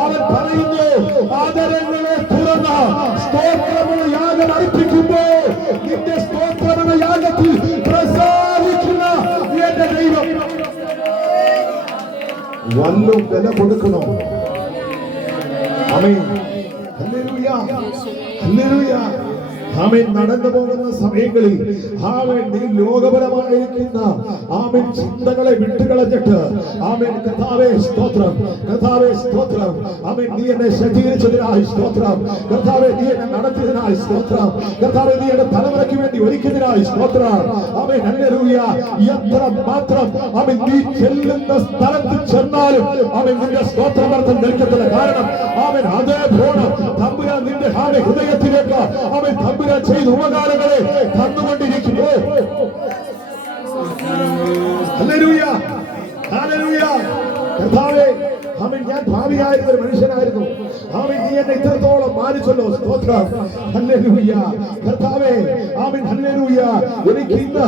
അവൻ പറയുന്നു ആദരങ്ങളെ തുറന്ന് സ്തോത്രമുള്ള യാഗം അർപ്പിക്കുമ്പോൾ നിന്റെ സ്തോത്രമുള്ള യാഗത്തിൽ പ്രസാദിക്കുന്ന എന്റെ ദൈവം വല്ലതും വില കൊടുക്കണോ? Amen hallelujah hallelujah. ആമേൻ നടന്നു പോകുന്ന സമയങ്ങളിൽ ആമേൻ നീ ലോകപരമായിരിക്കുന്ന ആമേൻ ചിന്തകളെ വിട്ടുകളഞ്ഞിട്ട് ആമേൻ കർത്താവേ സ്തോത്രം, കർത്താവേ സ്തോത്രം, ആമേൻ നീ എന്നെ ശക്തീകരിച്ചതിനായി സ്തോത്രം, കർത്താവേ നീ എന്നെ നടത്തിയതിനായി സ്തോത്രം, കർത്താവേ നീ എന്റെ തലമുറയ്ക്ക് വേണ്ടി ഒരുക്കിയതിനായി സ്തോത്രം. Amen hallelujah. എത്ര മാത്രം ആമേൻ നീ ചെല്ലുന്ന സ്ഥലത്ത് ചെന്നാലും ആമേൻ നിന്റെ സ്തോത്രമർത്ഥം നിൽക്കത്തില്ല. കാരണം ആമേൻ അതേപോലെ തമ്പുരാൻ നിന്റെ ആമേൻ ഹൃദയത്തിലേക്ക് ആമേൻ തമ്പുരാൻ ചെയ്ത ഉപകാരങ്ങളെ തന്നുകൊണ്ടിരിക്കുന്നു. Hallelujah hallelujah. കർത്താവേ ആമേൻ ഞാൻ ഭാവിയായിരുന്ന ഒരു മനുഷ്യനായിരുന്നു. ആമേൻ നീ എന്നെ ഇത്രത്തോളം മാനിച്ചല്ലോ. സ്തോത്രം. ഹല്ലേലൂയ. കർത്താവേ, ആമേൻ. ഹല്ലേലൂയ. എനിക്ക് ഇന്ന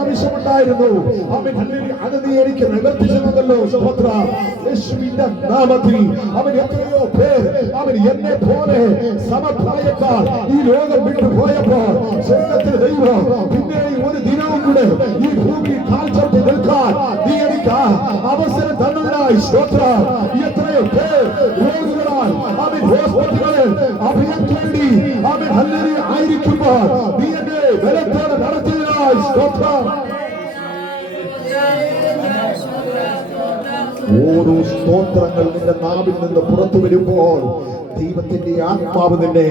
ആവശ്യമുണ്ടായിരുന്നു. ആമേൻ. ഹല്ലേലൂയ. അത് നീ എനിക്ക് നിവർത്തിച്ചു തന്നല്ലോ. സ്തോത്രം. യേശുവിന്റെ നാമത്തിൽ അവൻ എത്രയോ പേർ അവൻ എന്നെ പോലെ സമപ്രായക്കാർ ഈ ലോകം വിട്ടു പോയപ്പോൾ സ്വർഗ്ഗത്തിൽ ദൈവം പിന്നെ ഒരു ദിനവും കൂടെ ഈ ഭൂമിയിൽ കാൽച്ചട്ടി നിൽക്കാൻ നീ എനിക്ക് അവസരം തന്നതിനായി സ്തോത്രം. എത്രയോ പേർ രോഗികളാൽ അവൻ ഹോസ്പിറ്റലുകളിൽ അഭയം തേടി അവൻ ഹല്ലേലൂയ ആയിരിക്കുമ്പോൾ നീ എന്നെ ബലത്തോടെ നടത്തിയതിനായി സ്തോത്രം. ഓരോ സ്തോത്രങ്ങൾ നിന്റെ നാവിൽ നിന്ന് പുറത്തു വരുമ്പോൾ ദൈവത്തിന്റെ ആത്മാവ് നിന്നെ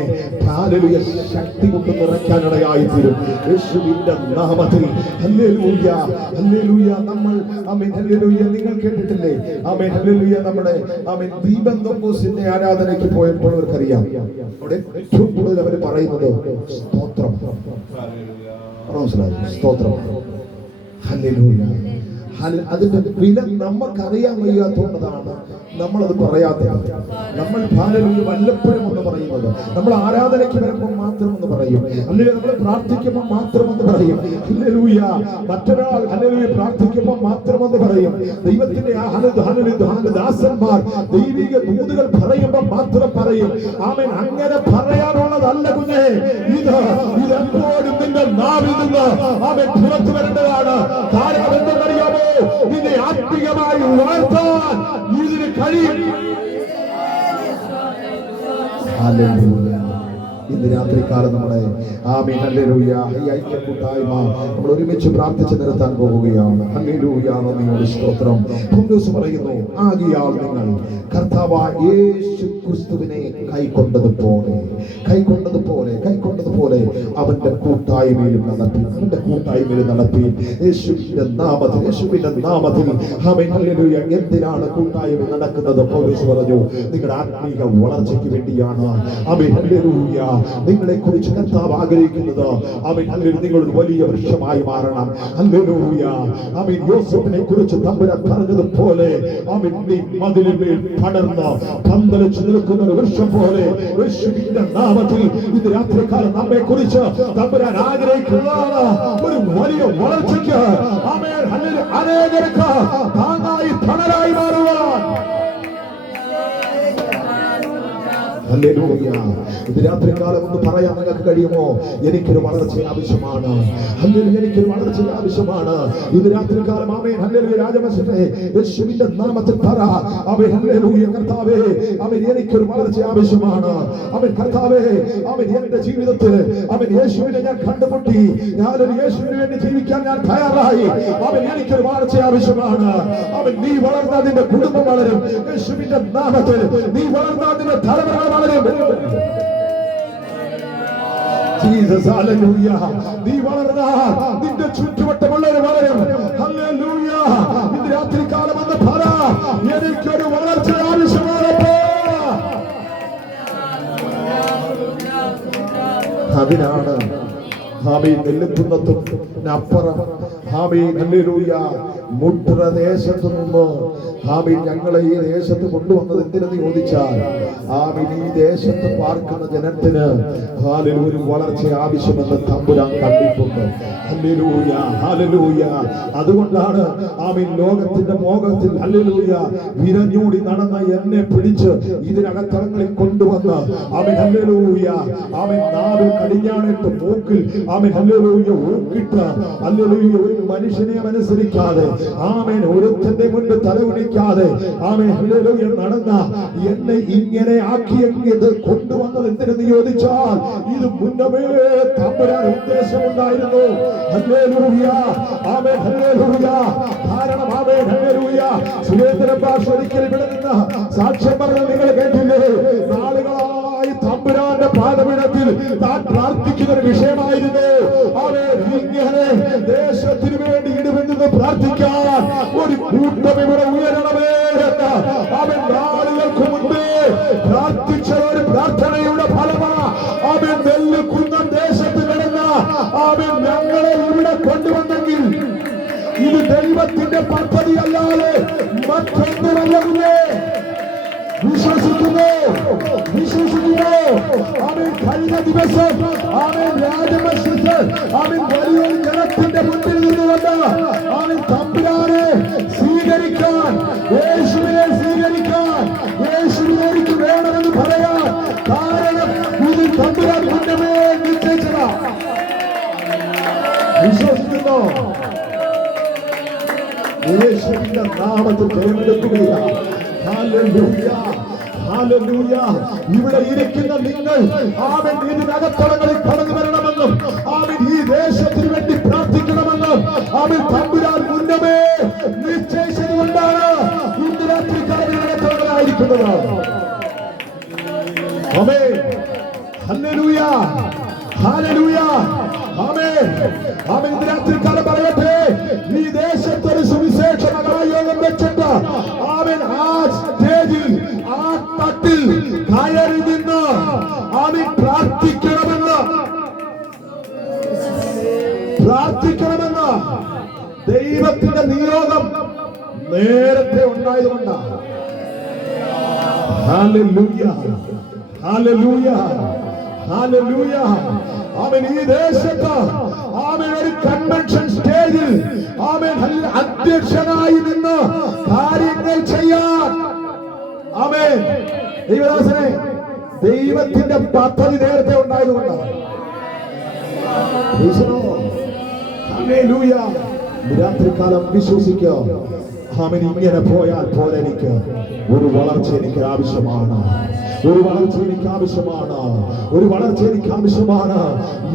ഹല്ലേലൂയ ശക്തി കൊണ്ട് നിറയ്ക്കാനിടയായി തീരും. യേശുവിന്റെ നാമത്തിൽ ഹല്ലേലൂയ. ഹല്ലേലൂയ. നമ്മൾ ആമേൻ. ഹല്ലേലൂയ. നിങ്ങൾ കേട്ടിട്ടില്ലേ? ആമേൻ. ഹല്ലേലൂയ. നമ്മുടെ ആമേൻ ദീപന്തോസിന്റെ ആരാധനയ്ക്ക് പോയപ്പോൾ അവർക്കറിയാം അവിടെ ഏറ്റവും കൂടുതൽ അവർ പറയുന്നത് സ്തോത്രം. മനസ്സിലായി? സ്തോത്രം. ഹല്ലേലൂയ. അതിന്റെ വില നമുക്കറിയാൻ വയ്യാത്തതുകൊണ്ടാണ് നമ്മളത് പറയാത്തത്. നമ്മൾ ഹല്ലേലൂയ വല്ലപ്പോഴും എന്ന് പറയുന്നത്, നമ്മൾ ആരാധനയ്ക്ക് വരുമ്പോൾ മാത്രം എന്ന് പറയും, അല്ലെങ്കിൽ നമ്മൾ പ്രാർത്ഥിക്കുമ്പോൾ മാത്രം എന്ന് പറയും. ഹല്ലേലൂയ. മറ്റൊരാൾ ഹല്ലേലൂയ പ്രാർത്ഥിക്കുമ്പോൾ മാത്രം എന്ന് പറയും. ദൈവത്തിന്റെ ദാസന്മാർ ദൈവിക ദൂതുകൾ പറയുമ്പോൾ മാത്രം പറയും. ആമേൻ. അങ്ങനെ പറയാനുള്ളതല്ല കുഞ്ഞേ. ഇതെപ്പോഴും നിന്റെ നാവിൽ നിന്ന് ആമേൻ പുറത്തു വരേണ്ടതാണ്. കാരണം എന്തെന്നറിയാമോ? നിന്നെ ആത്മീയമായി വളർത്താൻ ഇതിന് കഴിയും. ഹല്ലേലൂയ. ഇന്ന് രാത്രികാലം നമ്മുടെ ആമേൻ. ഹല്ലേലൂയ. ഈ ഐക്യകൂട്ടായ്മ നമ്മൾ ഒരുമിച്ച് പ്രാർത്ഥിച്ച് നിർത്താൻ പോവുകയാണ്. ഹല്ലേലൂയ. നന്ദിയോട് സ്തോത്രം. പൗലോസ് പറയുന്നു, ആകയാൽ നിങ്ങൾ കർത്താവായ യേശു ക്രിസ്തുവിനെ കൈക്കൊണ്ടതുപോലെ അവന്റെ കൂട്ടായ്മയിലും നടത്തി. യേശുവിന്റെ നാമത്തിൽ ആമേൻ. ഹല്ലേലൂയ. എന്തിനാണ് കൂട്ടായ്മ നടക്കുന്നത്? പൗലോസ് പറഞ്ഞു, നിങ്ങളുടെ ആത്മീക വളർച്ചയ്ക്ക് വേണ്ടിയാണ്. ആമേൻ. ഹല്ലേലൂയ. നിങ്ങളെ കുറിച്ച് കർത്താവ് ആഗ്രഹിക്കുന്നത് ആമേൻ. ഹല്ലേലൂയ. നിങ്ങളൊരു വലിയ വൃക്ഷമായി മാറണം. ഹല്ലേലൂയ. ആമേൻ. യോസേഫിനെ കുറിച്ച് തമ്പുരാൻ പറഞ്ഞതുപോലെ ആമേൻ, നീ മതിലിന്മേൽ പടർന്ന് പന്തലിച്ചു നിൽക്കുന്ന ഒരു വൃക്ഷം പോലെ യേശുവിന്റെ നാമത്തിൽ ഇന്ന് രാത്രികാലം നമ്മെ കുറിച്ച് തമ്പുരാൻ ആഗ്രഹിക്കുന്നതാണ് ഒരു വലിയ വളർച്ചയ്ക്ക്. ആമേൻ. ഹല്ലേലൂയ. അനേകർക്ക് താങ്ങായി തണലായി മാറുവാൻ. ഹല്ലേലൂയ. ഇത് രാത്രികാലം ഒന്ന് പറയാൻ നിങ്ങൾക്ക് കഴിയുമോ? എനിക്കൊരു വളർച്ച ആവശ്യമാണ്. ഹല്ലേലൂയ. എനിക്കൊരു വളർച്ച ആവശ്യമാണ്. ഇത് രാത്രികാലം ആമേൻ. ഹല്ലേലൂയ. രാജമശത്തെ യേശുവിന്റെ നാമത്തിൽ പറ. ആമേൻ. ഹല്ലേലൂയ. കർത്താവേ, ആമേൻ, എനിക്കൊരു വളർച്ച ആവശ്യമാണ്. ആമേൻ. കർത്താവേ, ആമേൻ, എന്റെ ജീവിതത്തിൽ ആമേൻ യേശുവിനെ ഞാൻ കണ്ടുമുട്ടി. ഞാനൊരു യേശുവിന് വേണ്ടി ജീവിക്കാൻ ഞാൻ തയ്യാറായി. ആമേൻ. എനിക്കൊരു വളർച്ച ആവശ്യമാണ്. ആമേൻ. നീ വളർന്നാൽ നിന്റെ കുടുംബം വളരും. യേശുവിന്റെ നാമത്തിൽ നീ വളർന്നാൽ നിന്റെ തലമുറ വളരും. ജീസസ്. ഹല്ലേലൂയ. നീ വളർന്നാൽ നിന്റെ ചുറ്റുവട്ടമുള്ളവർ വളരും. ഹല്ലേലൂയ. ഇന്ന് രാത്രികാലം എന്ന് പറ, എനിക്കൊരു വളർച്ച ആവശ്യമാണ്. അതിനാണ് ആമേൻ നെല്ലിക്കുന്നതും അപ്പുറം ആമേൻ. ഹല്ലേലൂയ. മുദ്രദേശത്തു നിന്ന് ആമേൻ ഞങ്ങളെ ഈ ദേശത്ത് കൊണ്ടുവന്നത് എന്തിനെന്ന് ചോദിച്ചാൽ ആമേൻ ഈ ദേശത്ത് പാർക്കുന്ന ജനത്തിന് ഹല്ലേലൂയ ഒരു വളർച്ച ആവശ്യമെന്ന് തമ്പുരാൻ കണ്ടിട്ടുണ്ട്. ഹല്ലേലൂയ. ഹല്ലേലൂയ. അതുകൊണ്ടാണ് ആമേൻ ലോകത്തിന്റെ മോഹത്തിൽ ഹല്ലേലൂയ വിരഞ്ഞൂടി നടന്ന എന്നെ പിടിച്ച് ഇതിനകത്തളങ്ങളിൽ കൊണ്ടുവന്ന് ആമേൻ. ഹല്ലേലൂയ. ആമേൻ. നാവിൽ കടിഞ്ഞാണിട്ട് മൂക്കിൽ ആമേൻ. ഹല്ലേലൂയ ഊക്കിട്ട് ഹല്ലേലൂയ ഒരു മനുഷ്യനെ അനുസരിക്കാതെ ആമേൻ ഒരുത്തന്റെ മുൻപിൽ തലകുനിക്കാതെ ആമേൻ. ഹല്ലേലൂയ നടന്ന എന്നെ ഇങ്ങനെ ആക്കിയത് കൊണ്ടുവന്നത് എന്തിനെന്ന് ചോദിച്ചാൽ ഇത് മുന്നമേ തമ്പുരാൻ ഉദ്ദേശമുണ്ടായിരുന്നു. ഹല്ലേലൂയ. ആമേൻ. ഹല്ലേലൂയ. കാരണം ആമേൻ. ഹല്ലേലൂയ. സുരേന്ദ്രൻ ഭാഷ ഒരിക്കൽ ഇവിടെ നിന്ന് സാക്ഷ്യം പറഞ്ഞ നിങ്ങൾ കേട്ടില്ലേ? നാളുകളായി തമ്പുരാന്റെ പാദപീഠത്തിൽ താൻ പ്രാർത്ഥിക്കുന്ന ഒരു വിഷയമായിരുന്നു. ആമേൻ. ഇങ്ങനെ ദേശത്തിന് വേണ്ടി ഇടുമെന്ന് പ്രാർത്ഥിക്കാൻ ഒരു കൂട്ടം ഇവിടെ ഉയരണമേ എന്ന് അവൻ നാളുകൾക്ക് മുൻപേ പ്രാർത്ഥിച്ച ഒരു പ്രാർത്ഥനയുടെ ഫലമാണ് അവൻ നെല്ലിക്കുന്ന ദേശത്ത് കിടന്ന അവൻ ഞങ്ങളെ ഇവിടെ കൊണ്ടുവന്നെങ്കിൽ ഇത് ദൈവത്തിന്റെ പദ്ധതി അല്ലാതെ മറ്റൊന്നുമല്ലേ. വിശ്വസിക്കുന്നു. ആമേൻ. കഴിഞ്ഞ ദിവസം ആമേൻ രാജമനുഷ്യർ ആമേൻ വലിയൊരു ജനത്തിന്റെ മുന്നിൽ നിന്നുകൊണ്ട് ആമേൻ തമ്പുരാനെ സ്വീകരിക്കാൻ, യേശുവിനെ സ്വീകരിക്കാൻ, യേശുവിലേക്ക് വേണമെന്ന് പറയാൻ കാരണം ഇത് തമ്പുരാൻ മുന്നമേ നിശ്ചയിച്ചതാ. വിശ്വസിക്കുന്നു. യേശുവിന്റെ നാമത്തിൽ ജയമെടുക്കുകയാണ്. Hallelujah, hallelujah. ഇവിടെ ഇരിക്കുന്ന നിങ്ങൾ ആമേൻ ഇതിനകത്തളങ്ങളിൽ കടന്നു വരണമെന്നും ആമേൻ ഈ ദേശത്തിന് വേണ്ടി പ്രാർത്ഥിക്കണമെന്നും ആമേൻ തമ്പുരാൻ മുന്നമേ നിശ്ചയിച്ചതുകൊണ്ടാണ് ഇന്ന് രാത്രി കടന്നിടത്തോടായിരിക്കുന്നത്. ആമേൻ. Hallelujah, hallelujah. ആമേൻ. ആമേൻ. ഇന്ന് രാത്രി കാലം പറയട്ടെ, ഈ ദേശത്തൊരു സുവിശേഷ മഹായോഗം വെച്ചിട്ട് ആമേൻ ആ സ്റ്റേജിൽ ആ തട്ടിൽ കയറി നിന്ന് ആമേൻ പ്രാർത്ഥിക്കണമെന്ന് ദൈവത്തിന്റെ നിയോഗം നേരത്തെ ഉണ്ടായതുകൊണ്ടാണ്. Hallelujah, hallelujah, hallelujah. ആമേൻ. ഈ ദേശത്ത് ആമേൻ ഒരു കൺവെൻഷൻ സ്റ്റേജിൽ ആമേൻ അധ്യക്ഷനായി നിന്ന് കാര്യങ്ങൾ ചെയ്യാൻ ആമേൻ ദൈവദാസനെ ദൈവത്തിന്റെ പദ്ധതി നേരത്തെ ഉണ്ടായതുകൊണ്ടാണ്. ഹല്ലേലൂയ. രാത്രികാലം വിശ്വസിക്കുക. ആമേൻ. ഇങ്ങനെ പോയാൽ പോലെ എനിക്ക് ഒരു വളർച്ച എനിക്ക് ആവശ്യമാണ്. ഒരു വളർച്ച എനിക്ക് ആവശ്യമാണ്. ഒരു വളർച്ച എനിക്ക് ആവശ്യമാണ്.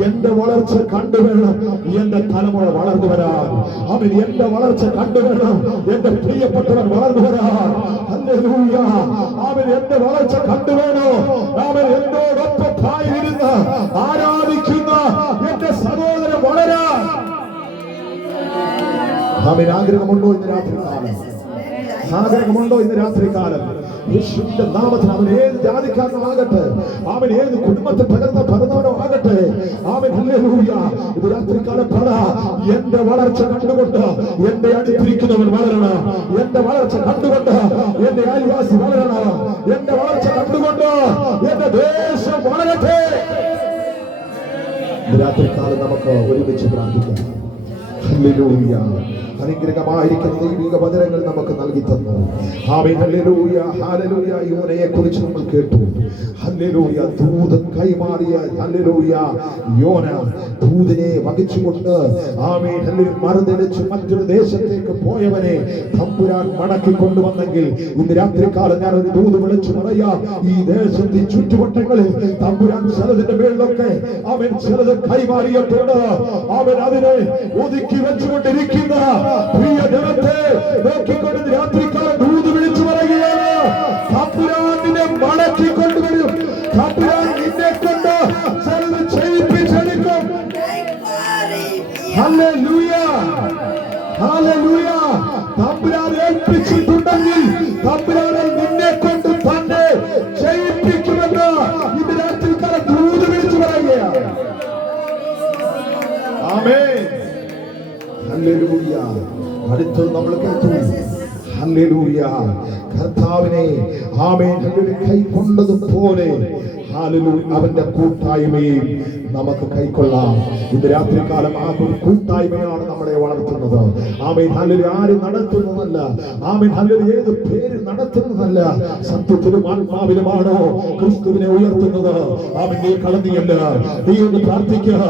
എന്റെ വളർച്ച കണ്ടുവേണം എന്റെ തലമുറ വളർന്നു വരാൻ. അവൻ എന്റെ വളർച്ച കണ്ടുവേണം എന്റെ പ്രിയപ്പെട്ടവൻ വളർന്നു വരാൻ. ഹല്ലേലൂയ. അവൻ എന്റെ വളർച്ച കണ്ടുവേണോ അവൻ എന്നോടൊപ്പമായിരുന്ന് ആരാധിക്കുന്ന എന്റെ സഹോദരൻ വളരാൻ അവൻ ആഗ്രഹമുണ്ടോ ഇന്ന് രാത്രികാലം? ആഗ്രഹമുണ്ടോ ഇന്ന് രാത്രികാലം? യേശുവിന്റെ നാമത്തിൽ അവൻ ഏത് ജാതിക്കാരനാകട്ടെ, അവൻ ഏത് കുടുംബത്തിൽ പിറന്നവനോ ആകട്ടെ, അവൻ ഹല്ലേലൂയ ഇത് രാത്രികാലം പറ, എന്റെ വളർച്ച കണ്ടുകൊണ്ട് എന്റെ അടുത്തിരിക്കുന്നവൻ വളരണം. എന്റെ വളർച്ച കണ്ടുകൊണ്ട് എന്റെ അയൽവാസി വളരണം. എന്റെ വളർച്ച കണ്ടുകൊണ്ട് എന്റെ ദേശം വളരട്ടെ. രാത്രികാലം നമുക്ക് ഒരുമിച്ച് പ്രാർത്ഥിക്കാം. ഹല്ലേലൂയ. അനുഗ്രഹമായിരിക്കുന്ന ദൈവിക വചനങ്ങൾ നമുക്ക് നൽകി തന്നു. ആമേൻ. Hallelujah, hallelujah. യോനയെ കുറിച്ച് നമ്മൾ കേട്ടു. ഹല്ലേലൂയ. ദൂതൻ കൈമാറിയ ഹല്ലേലൂയ യോന ദൂതനെ വഹിച്ചുകൊണ്ട് ആമേൻ ഹല്ലേലൂയ മറുതിരിച്ച് മറ്റൊരു ദേശത്തേക്ക് പോയവനെ തമ്പുരാൻ മടക്കി കൊണ്ടുവന്നെങ്കിൽ ഇന്ന് രാത്രികാലം ഞാൻ ഒരു ദൂത് വിളിച്ചു പറയാം. ഈ ദേശത്തെ ചുറ്റുവട്ടങ്ങളിൽ തമ്പുരാൻ ചിലതിന്റെ മേളിലൊക്കെ അവൻ ചിലത് കൈമാറിയിട്ടുണ്ട്. അവൻ അതിനെ ഒതുക്കി വെച്ചുകൊണ്ടിരിക്കുന്ന പ്രിയ ജനത്തെ നോക്കിക്കൊണ്ട് രാത്രിക്കാലം ദൂത് വിളിച്ചു പറയുകയാണ്. തമ്പുരാനെ മടക്കി കൊണ്ടുവരും. തമ്പുരാൻ നിന്നെ കൊണ്ട് ചിലത് ചെയ്യിപ്പിച്ചെടുക്കും. Hallelujah, hallelujah. തമ്പുരാൻ ഏൽപ്പിച്ചിട്ടുണ്ടെങ്കിൽ തമ്പുരാനെ നിന്നെ കൊണ്ട് തന്നെ ചെയ്യിപ്പിക്കുമെന്ന് ഇന്ന് രാത്രിക്കാലം ദൂത് വിളിച്ചു പറയുകയാണ്. ആമേൻ. ഹല്ലേലൂയ. അടുത്തത് നമ്മൾ കേട്ടു. ഹല്ലേലൂയ. കർത്താവിനെ ആമേൻ ഹല്ലേലൂയ കൈക്കൊണ്ടതുപോലെ ഹല്ലേലൂയ അവന്റെ കൂട്ടായ്മയും നമുക്ക് കൈക്കൊള്ളാം. ഇന്ന് രാത്രികാലം ആ ഒരു കൂട്ടായ്മയാണ് നമ്മളെ വളർത്തുന്നത്. ആമേൻ. ഹല്ലേലൂയ. ആരും നടത്തുന്നതല്ല. ആമേൻ. ഹല്ലേലൂയ. ഏത് പേര് നടത്തുന്നതല്ല. സത്യത്തിലും ആത്മാവിലുമാണോ ക്രിസ്തുവിനെ ഉയർത്തുന്നത്. ആമേൻ. നീ കളന്നിയല്ല, നീ ഒന്ന് പ്രാർത്ഥിക്കുക.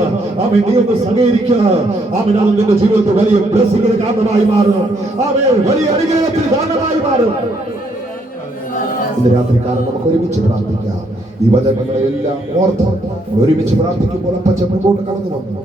ആമേൻ. നീ ഒന്ന് സഹകരിക്കുക. ആമേൻ. അത് നിന്റെ ജീവിതത്തിൽ വലിയ ബ്ലെസ്സിംഗിന് കാരണമായി മാറും. ആമേൻ. വലിയ അനുഗ്രഹത്തിന് കാരണമായി മാറും. ഇന്ന് രാത്രികാലം നമുക്ക് ഒരുമിച്ച് പ്രാർത്ഥിക്കാം. ഈ വചനങ്ങളെല്ലാം ഓർത്ത് ഒരുമിച്ച് പ്രാർത്ഥിക്കുമ്പോൾ അപ്പച്ചൻ മുമ്പോട്ട് കടന്നു വന്നു.